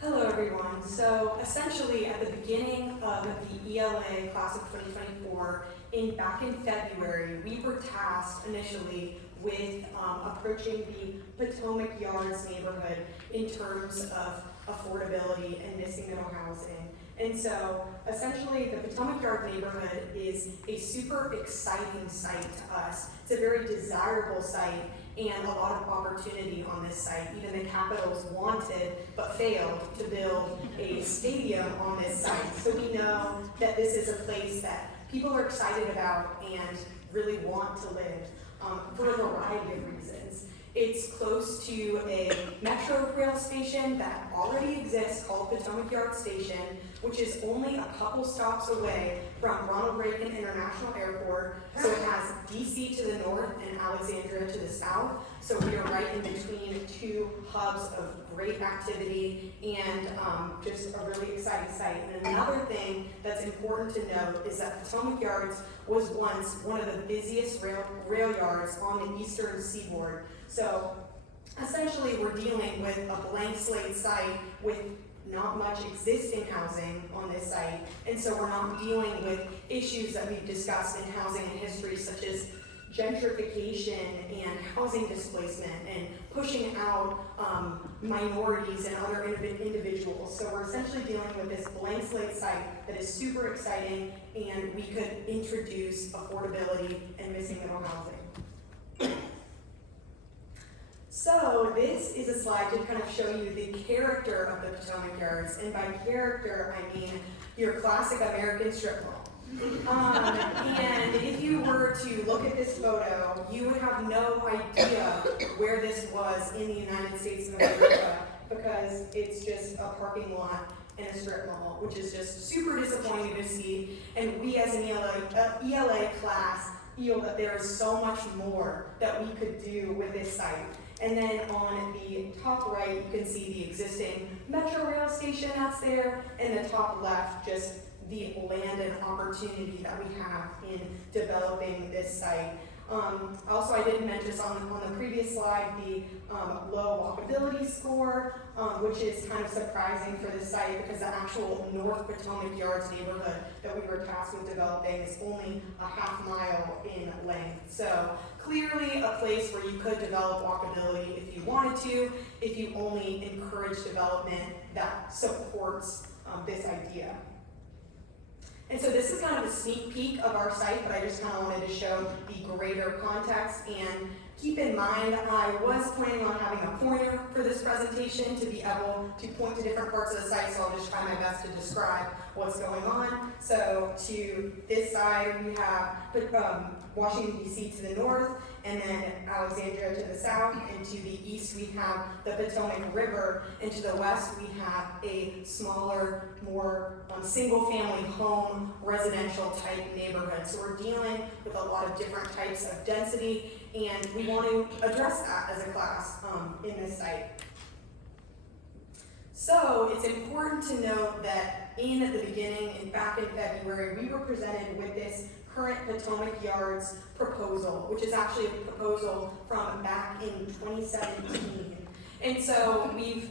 Hello everyone. So essentially at the beginning of the ELA class of 2024, back in February, we were tasked initially with approaching the Potomac Yards neighborhood in terms of affordability and missing middle housing. And so essentially the Potomac Yard neighborhood is a super exciting site to us. It's a very desirable site and a lot of opportunity on this site. Even the Capitals wanted but failed to build a stadium on this site. So we know that this is a place that people are excited about and really want to live for a variety of reasons. It's close to a metro rail station that already exists called Potomac Yard Station, which is only a couple stops away from Ronald Reagan International Airport. So it has DC to the north and Alexandria to the south. So we are right in between 2 hubs of great activity and just a really exciting site. And another thing that's important to note is that Potomac Yards was once one of the busiest rail yards on the eastern seaboard. So essentially we're dealing with a blank slate site with not much existing housing on this site, and so we're not dealing with issues that we've discussed in housing and history, such as gentrification and housing displacement and pushing out minorities and other individuals. So we're essentially dealing with this blank slate site that is super exciting, and we could introduce affordability and missing middle housing. So this is a slide to kind of show you the character of the Potomac Yards, and by character I mean your classic American strip mall. And if you were to look at this photo, you would have no idea where this was in the United States of America, because it's just a parking lot and a strip mall, which is just super disappointing to see. And we as an ELA class feel that there is so much more that we could do with this site. And then on the top right, you can see the existing Metro rail station that's there, and the top left, just the land and opportunity that we have in developing this site. Also, I didn't mention this on the previous slide, the low walkability score, which is kind of surprising for this site because the actual North Potomac Yards neighborhood that we were tasked with developing is only a half mile in length. So clearly a place where you could develop walkability if you wanted to, if you only encourage development that supports this idea. And so this is kind of a sneak peek of our site, but I just kind of wanted to show the greater context. And keep in mind, I was planning on having a pointer for this presentation to be able to point to different parts of the site, so I'll just try my best to describe what's going on. So to this side, we have Washington, D.C. to the north, and then Alexandria to the south, and to the east we have the Potomac River, and to the west we have a smaller, more single-family home, residential type neighborhood. So we're dealing with a lot of different types of density, and we want to address that as a class in this site. So it's important to note that in the beginning, and back in February, we were presented with this current Potomac Yards proposal, which is actually a proposal from back in 2017. And so we've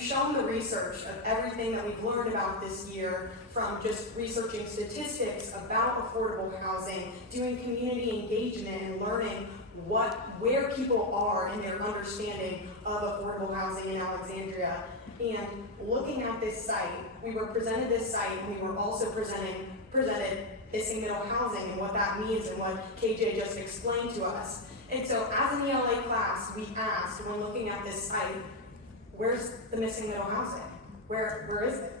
shown the research of everything that we've learned about this year, from just researching statistics about affordable housing, doing community engagement and learning where people are in their understanding of affordable housing in Alexandria. And looking at this site, we were presented this site, and we were also presented missing middle housing and what that means and what KJ just explained to us. And so as an ELA class, we asked, when looking at this site, where's the missing middle housing? Where is it?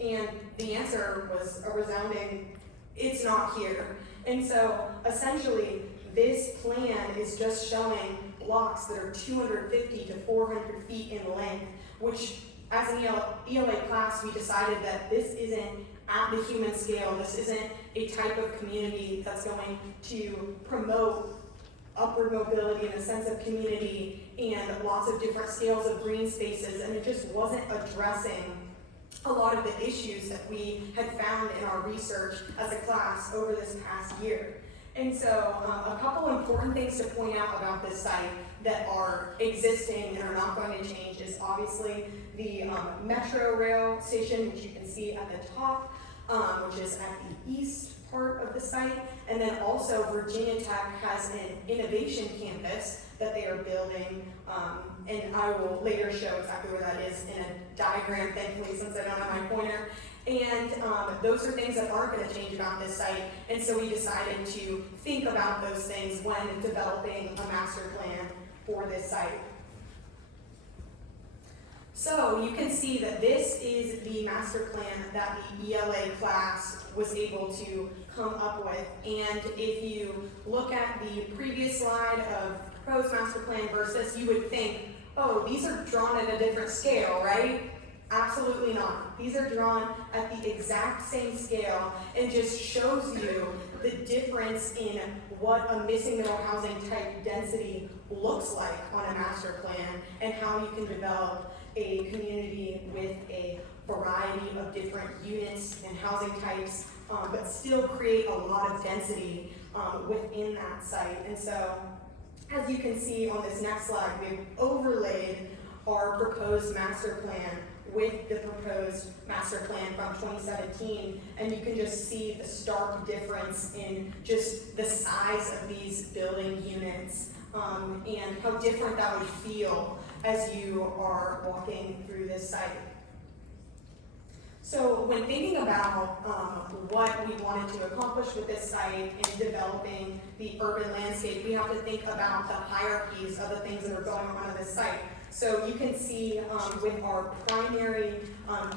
And the answer was a resounding, it's not here. And so essentially, this plan is just showing blocks that are 250 to 400 feet in length, which as an ELA class, we decided that this isn't at the human scale. This isn't a type of community that's going to promote upward mobility and a sense of community and lots of different scales of green spaces, and it just wasn't addressing a lot of the issues that we had found in our research as a class over this past year. And so a couple important things to point out about this site that are existing and are not going to change is obviously the Metro rail station, which you can see at the top, which is at the east part of the site. And then also Virginia Tech has an innovation campus that they are building, and I will later show exactly where that is in a diagram, thankfully, since I don't have my pointer. And those are things that aren't going to change about this site, and so we decided to think about those things when developing a master plan for this site. So you can see that this is the master plan that the ELA class was able to come up with. And if you look at the previous slide of proposed master plan versus, you would think, oh, these are drawn at a different scale, right? Absolutely not. These are drawn at the exact same scale and just shows you the difference in what a missing middle housing type density looks like on a master plan and how you can develop a community with a variety of different units and housing types, but still create a lot of density within that site. And so, as you can see on this next slide, we've overlaid our proposed master plan with the proposed master plan from 2017, and you can just see the stark difference in just the size of these building units and how different that would feel as you are walking through this site. So when thinking about what we wanted to accomplish with this site in developing the urban landscape, we have to think about the hierarchies of the things that are going on at this site. So you can see with our primary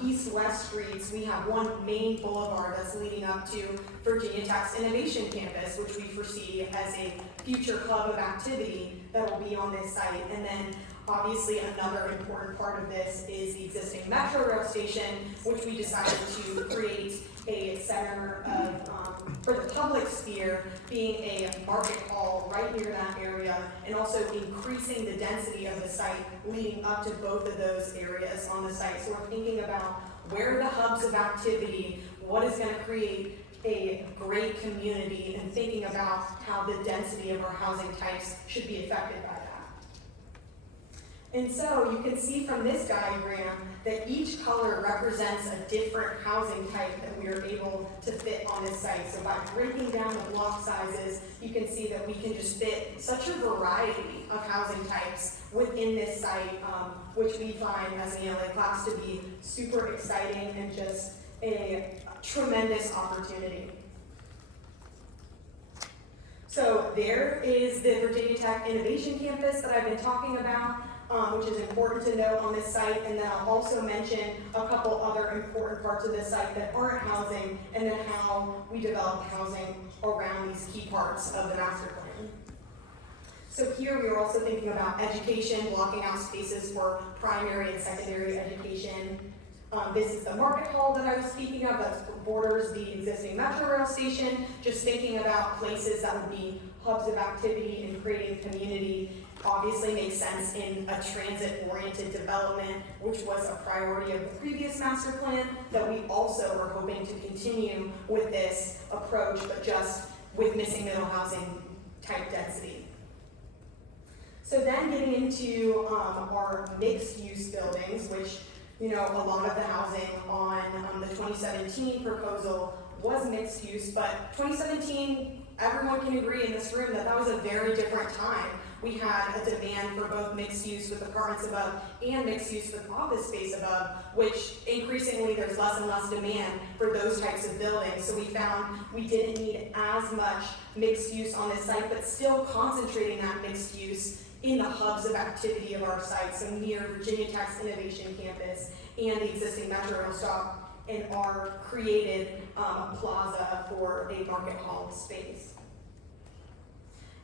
east-west streets, we have one main boulevard that's leading up to Virginia Tech's Innovation Campus, which we foresee as a future hub of activity that will be on this site. And then obviously another important part of this is the existing metro rail station, which we decided to create a center of, for the public sphere, being a market hall right near that area, and also increasing the density of the site leading up to both of those areas on the site. So we're thinking about where are the hubs of activity, what is going to create a great community, and thinking about how the density of our housing types should be affected by that. And so you can see from this diagram that each color represents a different housing type that we are able to fit on this site. So by breaking down the block sizes, you can see that we can just fit such a variety of housing types within this site, which we find as an ELA class to be super exciting and just a tremendous opportunity. So there is the Virginia Tech Innovation Campus that I've been talking about, which is important to note on this site, and then I'll also mention a couple other important parts of this site that aren't housing, and then how we develop housing around these key parts of the master plan. So here we are also thinking about education, blocking out spaces for primary and secondary education. This is the market hall that I was speaking of that borders the existing metro rail station, just thinking about places that would be hubs of activity and creating community. Obviously makes sense in a transit-oriented development, which was a priority of the previous master plan, that we also are hoping to continue with this approach, but just with missing middle housing type density. So then getting into our mixed-use buildings, which, you know, a lot of the housing on the 2017 proposal was mixed use, but 2017, everyone can agree in this room that that was a very different time. We had a demand for both mixed use with apartments above and mixed use with office space above, which increasingly there's less and less demand for those types of buildings. So we found we didn't need as much mixed use on this site, but still concentrating that mixed use in the hubs of activity of our site, so near Virginia Tech's Innovation Campus and the existing metro rail stop, and our created plaza for a market hall space.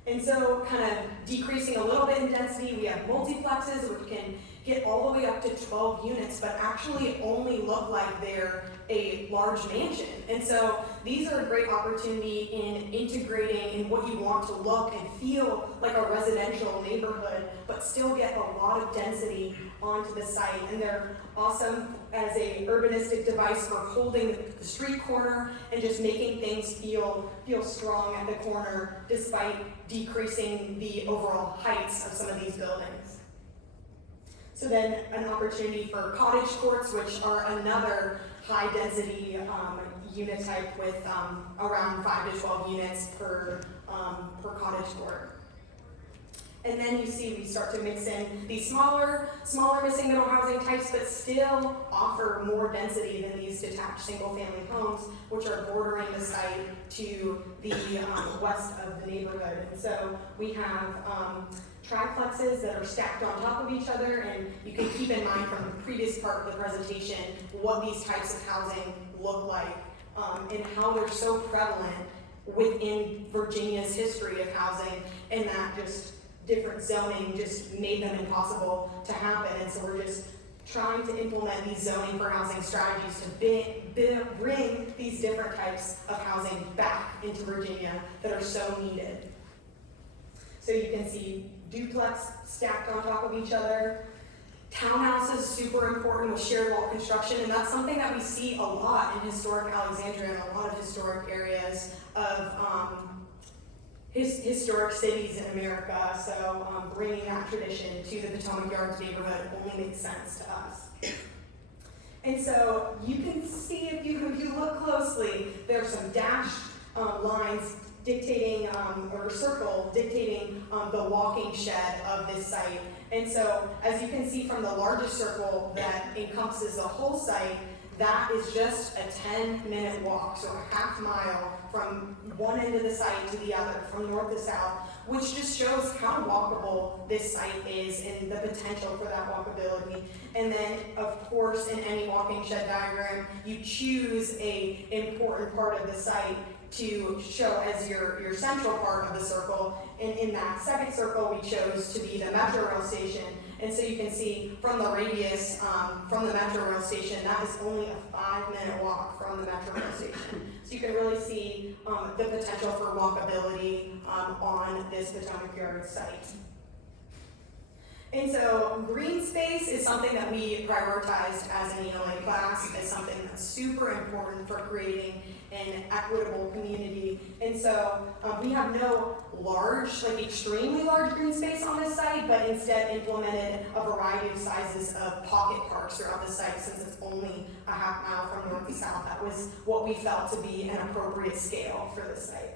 And so kind of decreasing a little bit in density, we have multiplexes, which can get all the way up to 12 units, but actually only look like they're a large mansion. And so these are a great opportunity in integrating in what you want to look and feel like a residential neighborhood, but still get a lot of density onto the site. And they're awesome as a urbanistic device for holding the street corner and just making things feel strong at the corner, despite decreasing the overall heights of some of these buildings. So then an opportunity for cottage courts, which are another high density unit type with around 5 to 12 units per cottage court. And then you see we start to mix in these smaller missing middle housing types, but still offer more density than these detached single family homes, which are bordering the site to the west of the neighborhood. And so we have triplexes that are stacked on top of each other, and you can keep in mind from the previous part of the presentation what these types of housing look like and how they're so prevalent within Virginia's history of housing, and that just different zoning just made them impossible to happen. And so we're just trying to implement these zoning for housing strategies to bring these different types of housing back into Virginia that are so needed. So you can see duplex stacked on top of each other. Townhouses, super important with shared wall construction, and that's something that we see a lot in historic Alexandria and a lot of historic areas of historic cities in America. So bringing that tradition to the Potomac Yards neighborhood only makes sense to us. And so you can see, if you look closely, there's some dashed lines dictating, or circle dictating the walking shed of this site. And so, as you can see from the largest circle that encompasses the whole site, that is just a 10-minute walk, so a half mile from one end of the site to the other, from north to south, which just shows how walkable this site is and the potential for that walkability. And then, of course, in any walking shed diagram, you choose a important part of the site to show as your central part of the circle. And in that second circle, we chose to be the metro rail station. And so you can see from the radius from the metro rail station, that is only a 5-minute walk from the metro rail station. So you can really see the potential for walkability on this Potomac Yard site. And so green space is something that we prioritized as an ELA class as something that's super important for creating an equitable community. And so we have no large, like extremely large green space on this site, but instead implemented a variety of sizes of pocket parks throughout the site since it's only a half mile from north to south. That was what we felt to be an appropriate scale for the site.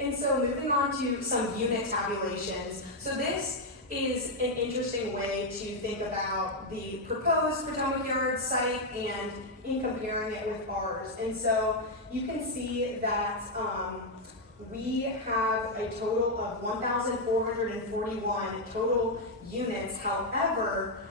And so moving on to some unit tabulations. So this is an interesting way to think about the proposed Potomac Yard site and in comparing it with ours. And so you can see that we have a total of 1,441 total units. However,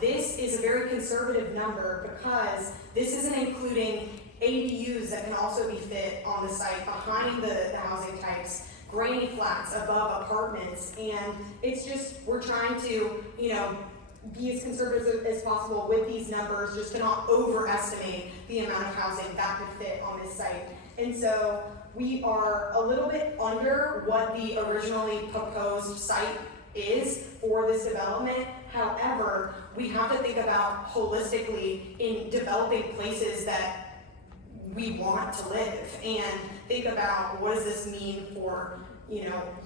this is a very conservative number because this isn't including ADUs that can also be fit on the site behind the housing types, granny flats above apartments, and it's just, we're trying to, be as conservative as possible with these numbers just to not overestimate the amount of housing that could fit on this site. And so we are a little bit under what the originally proposed site is for this development. However, we have to think about holistically in developing places that we want to live and think about what does this mean for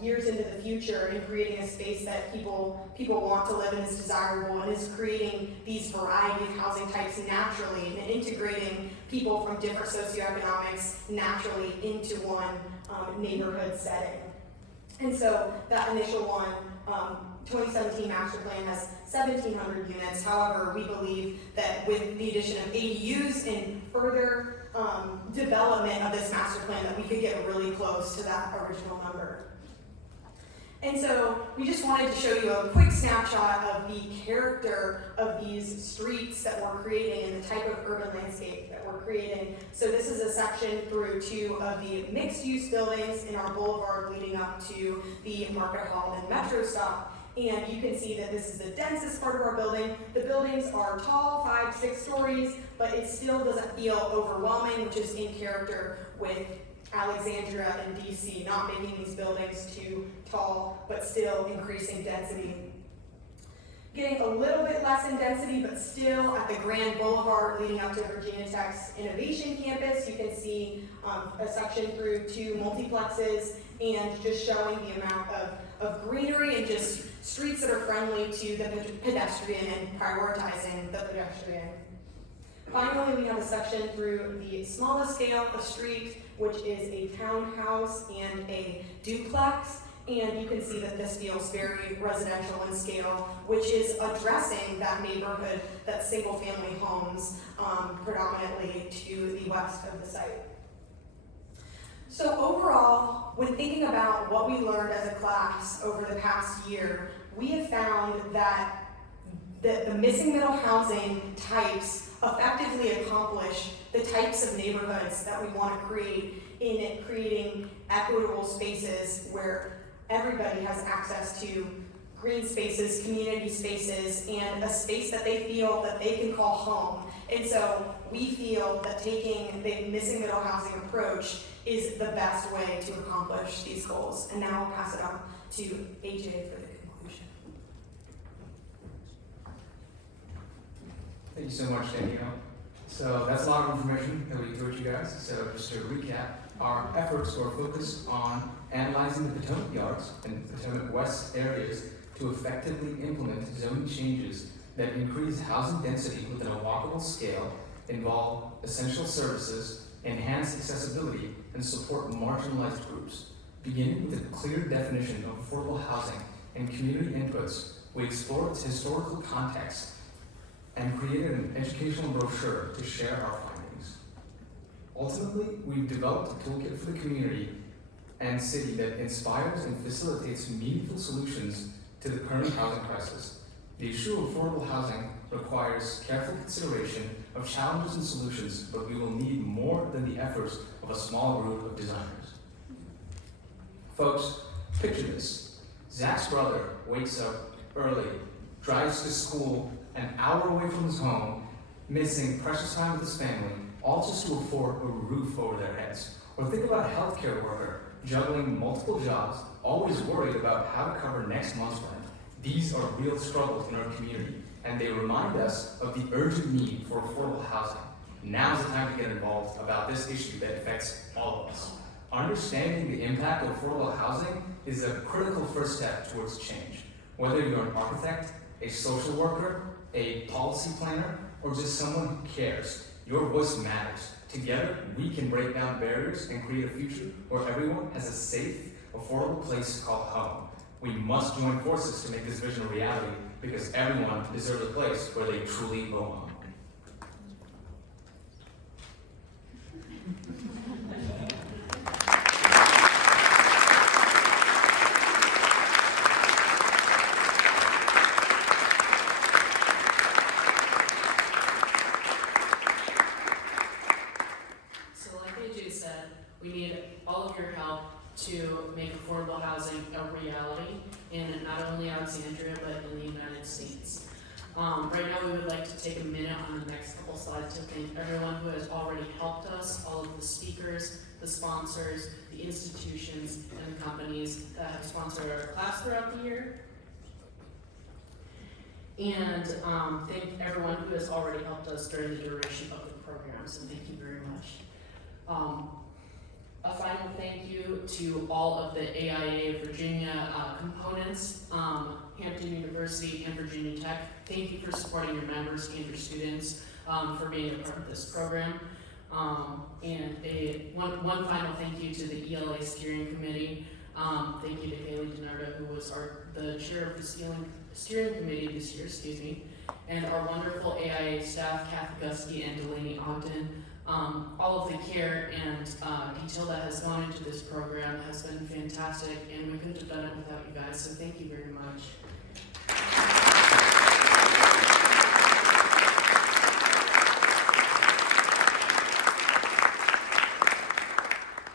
years into the future and creating a space that people want to live in, is desirable, and is creating these variety of housing types naturally and integrating people from different socioeconomics naturally into one neighborhood setting. And so that initial one, 2017 master plan has 1,700 units. However, we believe that with the addition of ADUs and further development of this master plan that we could get really close to that original number. And so we just wanted to show you a quick snapshot of the character of these streets that we're creating and the type of urban landscape that we're creating. So this is a section through 2 of the mixed-use buildings in our boulevard leading up to the Market Hall and Metro stop. And you can see that this is the densest part of our building. The buildings are tall, 5-6 stories, but it still doesn't feel overwhelming, which is in character with Alexandria and DC, not making these buildings too tall, but still increasing density. Getting a little bit less in density, but still at the Grand Boulevard leading up to Virginia Tech's Innovation Campus, you can see a section through 2 multiplexes and just showing the amount of greenery and just streets that are friendly to the pedestrian and prioritizing the pedestrian. Finally, we have a section through the smallest scale of street, which is a townhouse and a duplex. And you can see that this feels very residential in scale, which is addressing that neighborhood, that single family homes, predominantly to the west of the site. So overall, when thinking about what we learned as a class over the past year, we have found that the missing middle housing types effectively accomplish the types of neighborhoods that we want to create in creating equitable spaces where everybody has access to green spaces, community spaces, and a space that they feel that they can call home. And so we feel that taking the missing middle housing approach is the best way to accomplish these goals. And now I'll pass it on to AJ for the conclusion. Thank you so much, Danielle. So that's a lot of information that we threw at you guys. So just to recap, our efforts were focused on analyzing the Potomac Yards and Potomac West areas to effectively implement zoning changes that increase housing density within a walkable scale, involve essential services, enhance accessibility, and support marginalized groups, beginning with a clear definition of affordable housing and community inputs, we explored its historical context and created an educational brochure to share our findings. Ultimately, we've developed a toolkit for the community and city that inspires and facilitates meaningful solutions to the current housing crisis. The issue of affordable housing requires careful consideration of challenges and solutions, but we will need more than the efforts of a small group of designers. Folks, picture this. Zach's brother wakes up early, drives to school an hour away from his home, missing precious time with his family, all just to afford a roof over their heads. Or think about a healthcare worker juggling multiple jobs, always worried about how to cover next month's rent. These are real struggles in our community, and they remind us of the urgent need for affordable housing. Now's the time to get involved about this issue that affects all of us. Understanding the impact of affordable housing is a critical first step towards change. Whether you're an architect, a social worker, a policy planner, or just someone who cares, your voice matters. Together, we can break down barriers and create a future where everyone has a safe, affordable place to call home. We must join forces to make this vision a reality because everyone deserves a place where they truly belong. We need all of your help to make affordable housing a reality in not only Alexandria, but in the United States. Right now, we would like to take a minute on the next couple slides to thank everyone who has already helped us, all of the speakers, the sponsors, the institutions, and the companies that have sponsored our class throughout the year. And thank everyone who has already helped us during the duration of the program, so thank you very much. A final thank you to all of the AIA Virginia components, Hampton University and Virginia Tech. Thank you for supporting your members and your students, for being a part of this program. And one final thank you to the ELA Steering Committee. Thank you to Haley DiNardo, who was the chair of the steering committee this year, and our wonderful AIA staff, Kathy Gusky and Delaney Ogden. All of the care and detail that has gone into this program has been fantastic, and we couldn't have done it without you guys, so thank you very much.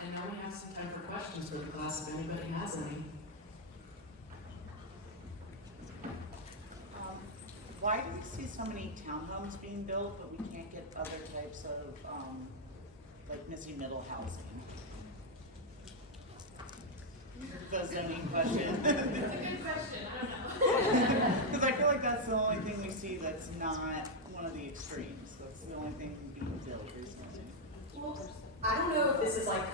And now we have some time for questions for the class, if anybody has any. Why do we see so many townhomes being built, but we can't get other types of, like missing middle housing? The zoning question. It's a good question, I don't know. Because I feel like that's the only thing we see that's not one of the extremes. That's the only thing being built recently. Well, I don't know if this is like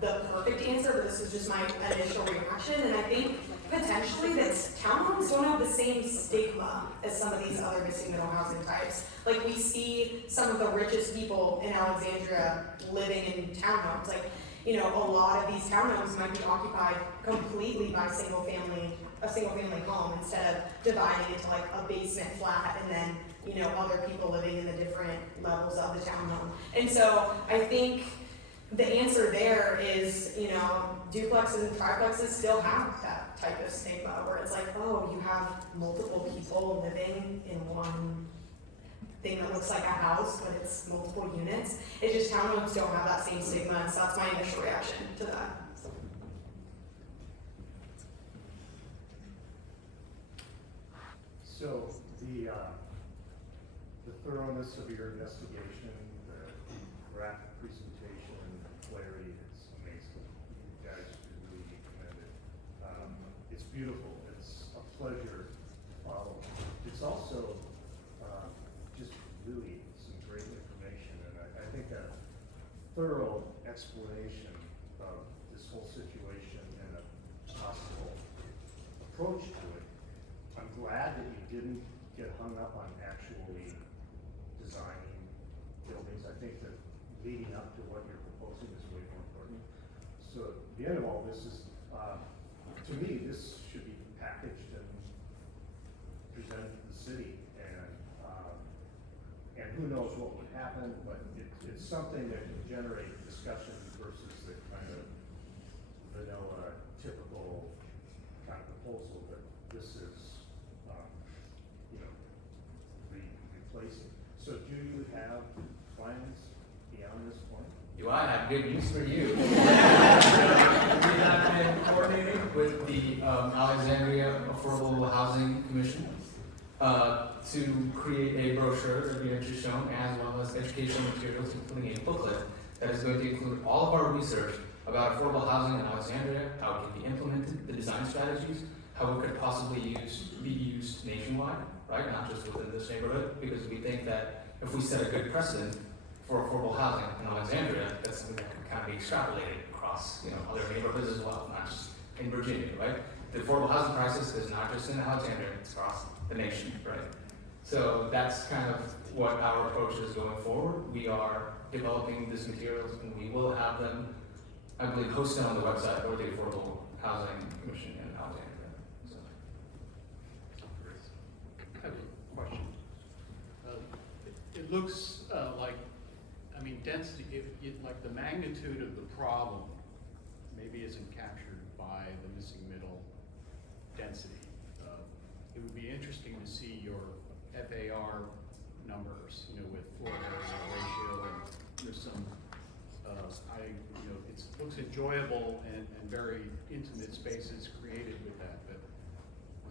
the perfect answer, but this is just my initial reaction, and I think potentially that townhomes don't have the same stigma as some of these other missing middle housing types. Like we see some of the richest people in Alexandria living in townhomes. Like, you know, a lot of these townhomes might be occupied completely by a single family home instead of dividing into like a basement flat and then, you know, other people living in the different levels of the townhome. And so I think the answer there is, you know, duplexes and triplexes still have that type of stigma where it's like, oh, you have multiple people living in one thing that looks like a house, but it's multiple units. It's just townhomes don't have that same stigma, and so that's my initial reaction to that. So the thoroughness of your investigation, the graphic presentation, and the clarity is amazing. You guys should really be commended. It's beautiful. It's a pleasure to follow. It's also just really some great information, and I think a thorough explanation of this whole situation and a possible approach to it. I'm glad that you didn't get hung up on actually designing buildings. I think that leading up to what you're proposing is way more important. So the end of all this is, to me, this should be packaged represent the city, and who knows what would happen, but it's something that can generate discussion versus the kind of vanilla, typical kind of proposal that this is, replacing. So do you have plans beyond this point? Do I have good news for you? We have been coordinating with the Alexandria Affordable Housing Commission to create a brochure that we have just shown, as well as educational materials, including a booklet that is going to include all of our research about affordable housing in Alexandria, how it can be implemented, the design strategies, how it could possibly be used nationwide, right? Not just within this neighborhood, because we think that if we set a good precedent for affordable housing in Alexandria, that's something that can kind of be extrapolated across, other neighborhoods as well, not just in Virginia, right? The affordable housing crisis is not just in Alexandria, it's across the nation, right? So that's kind of what our approach is going forward. We are developing these materials, and we will have them, I believe, hosted on the website for the Affordable Housing Commission in Alexandria. So. I have a question. It looks density, like the magnitude of the problem maybe isn't captured by the missing middle density. It would be interesting to see your FAR numbers, with floor area ratio, and there's some, it looks enjoyable and very intimate spaces created with that,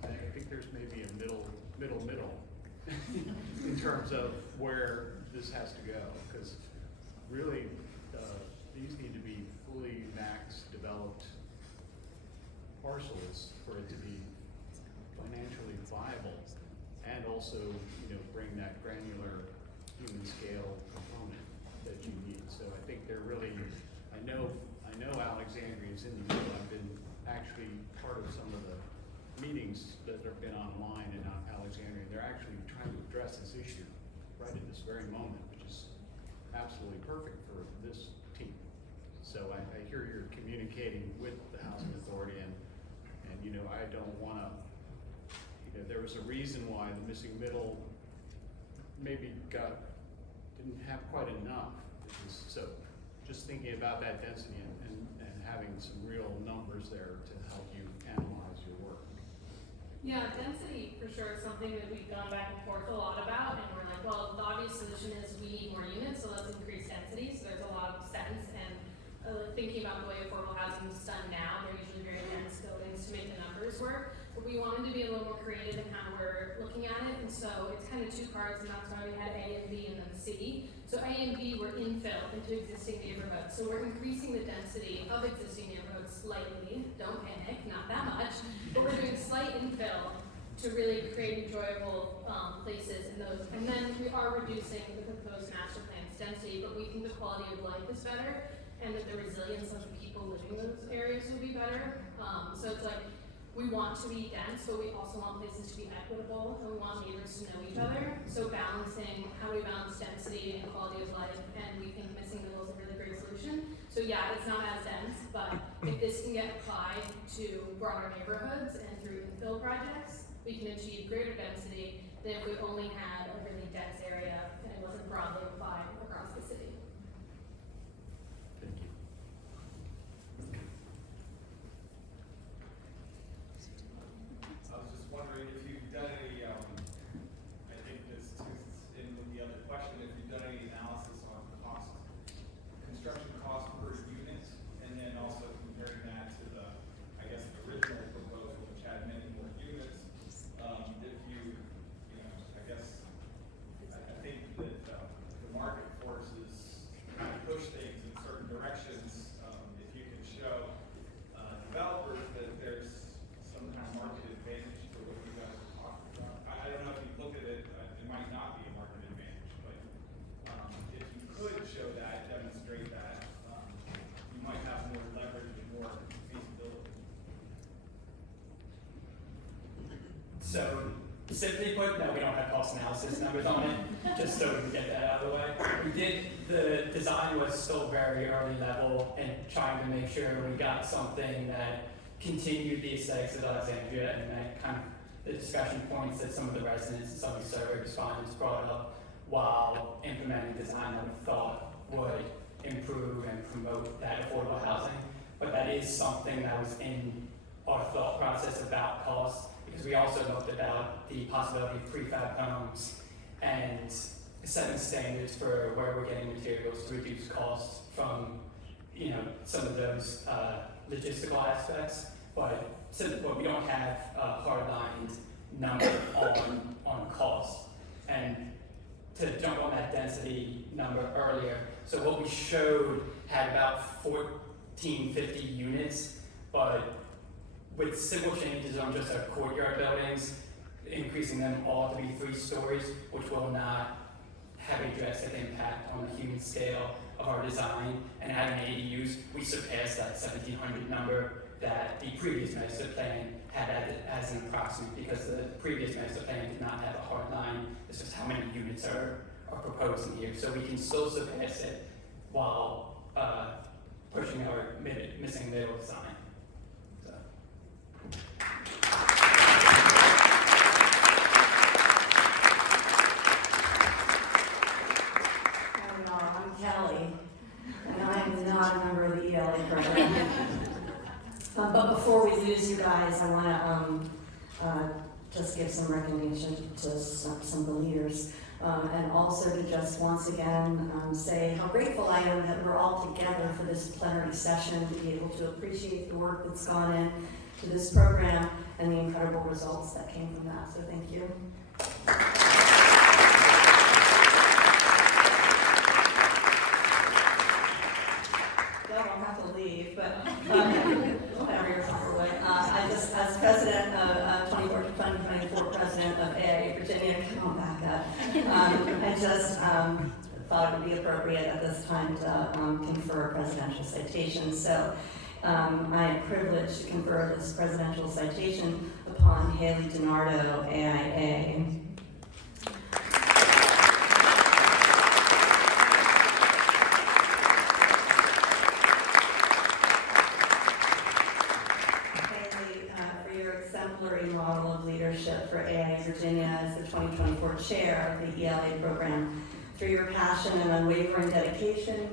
but I think there's maybe a middle in terms of where this has to go, because really these need to be fully max developed parcels for it to be financially viable, and also bring that granular human scale component that you need. So I think they're really, I know Alexandria is in the middle. I've been actually part of some of the meetings that have been online in Alexandria. They're actually trying to address this issue right at this very moment, which is absolutely perfect for this team. So I hear you're communicating with the Housing Authority, and I don't want to, there was a reason why the missing middle maybe didn't have quite enough. So just thinking about that density and having some real numbers there to help you analyze your work. Yeah, density for sure is something that we've gone back and forth a lot about, and we're like, well, the obvious solution is we need more units, so let's increase density. So there's a lot of sense, and thinking about the way affordable housing is done now, they're usually very dense buildings to make the numbers work. But we wanted to be a little more creative in how we're looking at it, and so it's kind of two parts, and that's why we had A and B and then C. So A and B were infill into existing neighborhoods. So we're increasing the density of existing neighborhoods slightly. Don't panic, not that much. But we're doing slight infill to really create enjoyable places in those. And then we are reducing the proposed master plan's density, but we think the quality of life is better, and that the resilience of the people living in those areas will be better. So it's like, we want to be dense, but we also want places to be equitable, and we want neighbors to know each other. So balancing, how do we balance density and quality of life, and we think missing middle is a really great solution. So yeah, it's not as dense, but if this can get applied to broader neighborhoods and through infill projects, we can achieve greater density than if we only had a really dense area and it wasn't broadly applied across the city. Thank you. I was just wondering if you've done any, I think this is in with the other question, if you've done any analysis on construction cost per unit, and then also comparing that to the, I guess, the original proposal, which had many more units. If you, I guess, I think that the market forces kind of push things in certain directions. If you can show developers that there's some kind of market advantage to what you guys are talking about. I don't know if you look at it, it might not be a market advantage, but if you could show that, demonstrate that, you might have more leverage and more feasibility. So, simply put, no, we don't have cost analysis numbers on it, just so we can get that out of the way. The design was still very early level and trying to make sure we got something that continued the aesthetics of Alexandria and that kind of the discussion points that some of the residents and some of the survey respondents brought up while implementing design that we thought would improve and promote that affordable housing. But that is something that was in our thought process about cost, because we also looked about the possibility of prefab homes and setting standards for where we're getting materials to reduce costs from, some of those logistical aspects. But we don't have a hard-lined number on cost. And to jump on that density number earlier, so what we showed had about 1,450 units, but with simple changes on just our courtyard buildings, increasing them all to be 3 stories, which will not have a drastic impact on the human scale of our design, and adding ADUs, we surpassed that 1,700 number that the previous master plan had added as an approximate, because the previous master plan did not have a hard line. It's just how many units are proposed in here. So we can still surpass it while pushing our missing middle design. So. I'm Kelly, and I'm not a member of the ELA program. But before we lose you guys, I want to just give some recognition to some of the leaders, and also to just once again say how grateful I am that we're all together for this plenary session to be able to appreciate the work that's gone in to this program and the incredible results that came from that. So thank you. I'll have to leave, but whatever you're comfortable with. I just, as president of 2024 president of AIA Virginia, come back up. I just thought it would be appropriate at this time to confer a presidential citation. So I am privileged to confer this presidential citation upon Haley DiNardo, AIA. Model of leadership for AIA Virginia as the 2024 chair of the ELA program. Through your passion and unwavering dedication,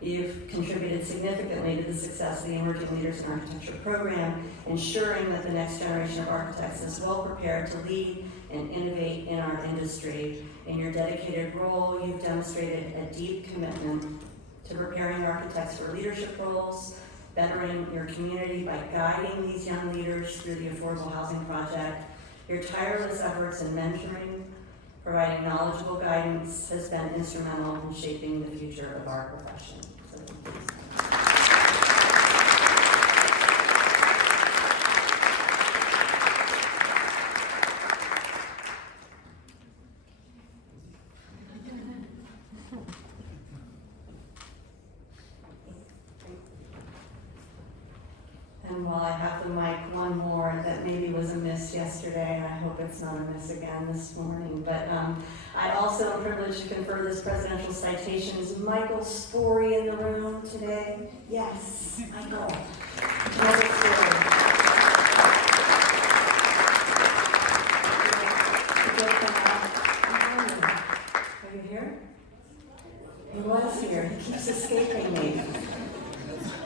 you've contributed significantly to the success of the Emerging Leaders in Architecture program, ensuring that the next generation of architects is well prepared to lead and innovate in our industry. In your dedicated role, you've demonstrated a deep commitment to preparing architects for leadership roles, bettering your community by guiding these young leaders through the Affordable Housing Project. Your tireless efforts in mentoring, providing knowledgeable guidance has been instrumental in shaping the future of our profession. So, and while I have the mic, one more that maybe was a miss yesterday, and I hope it's not a miss again this morning, but I also am privileged to confer this presidential citation. Is Michael Story in the room today? Yes, Michael. Michael Story. Are you here? He was here. He keeps escaping me.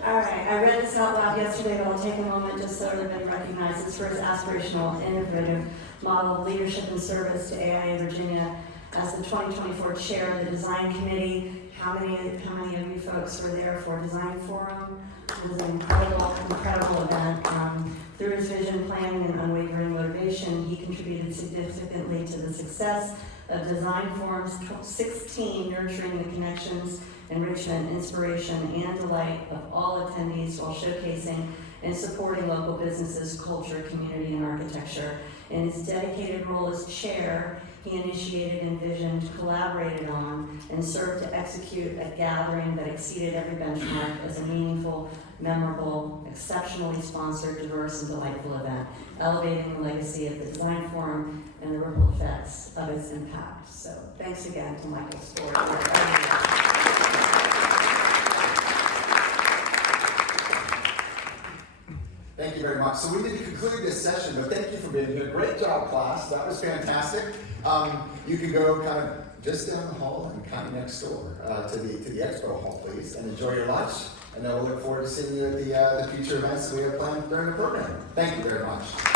All right, I read this out loud yesterday, but I'll take a moment just so that everybody recognizes for his aspirational, innovative model of leadership and service to AIA Virginia as the 2024 chair of the design committee. How many of you folks were there for Design Forum? It was an incredible event. Through his vision, planning, and unwavering motivation, he contributed significantly to the success of Design Forum's 16, nurturing the connections, enrichment, inspiration, and delight of all attendees while showcasing and supporting local businesses, culture, community, and architecture. In his dedicated role as chair, he initiated, envisioned, collaborated on, and served to execute a gathering that exceeded every benchmark as a meaningful, memorable, exceptionally sponsored, diverse, and delightful event, elevating the legacy of the Design Forum and the ripple effects of its impact. So thanks again to Michael Story. Thank you very much. So we need to conclude this session, but thank you for being here. Great job, class. That was fantastic. You can go kind of just down the hall and kind of next door to the expo hall, please, and enjoy your lunch. And then we'll look forward to seeing you at the future events that we have planned during the program. Thank you very much.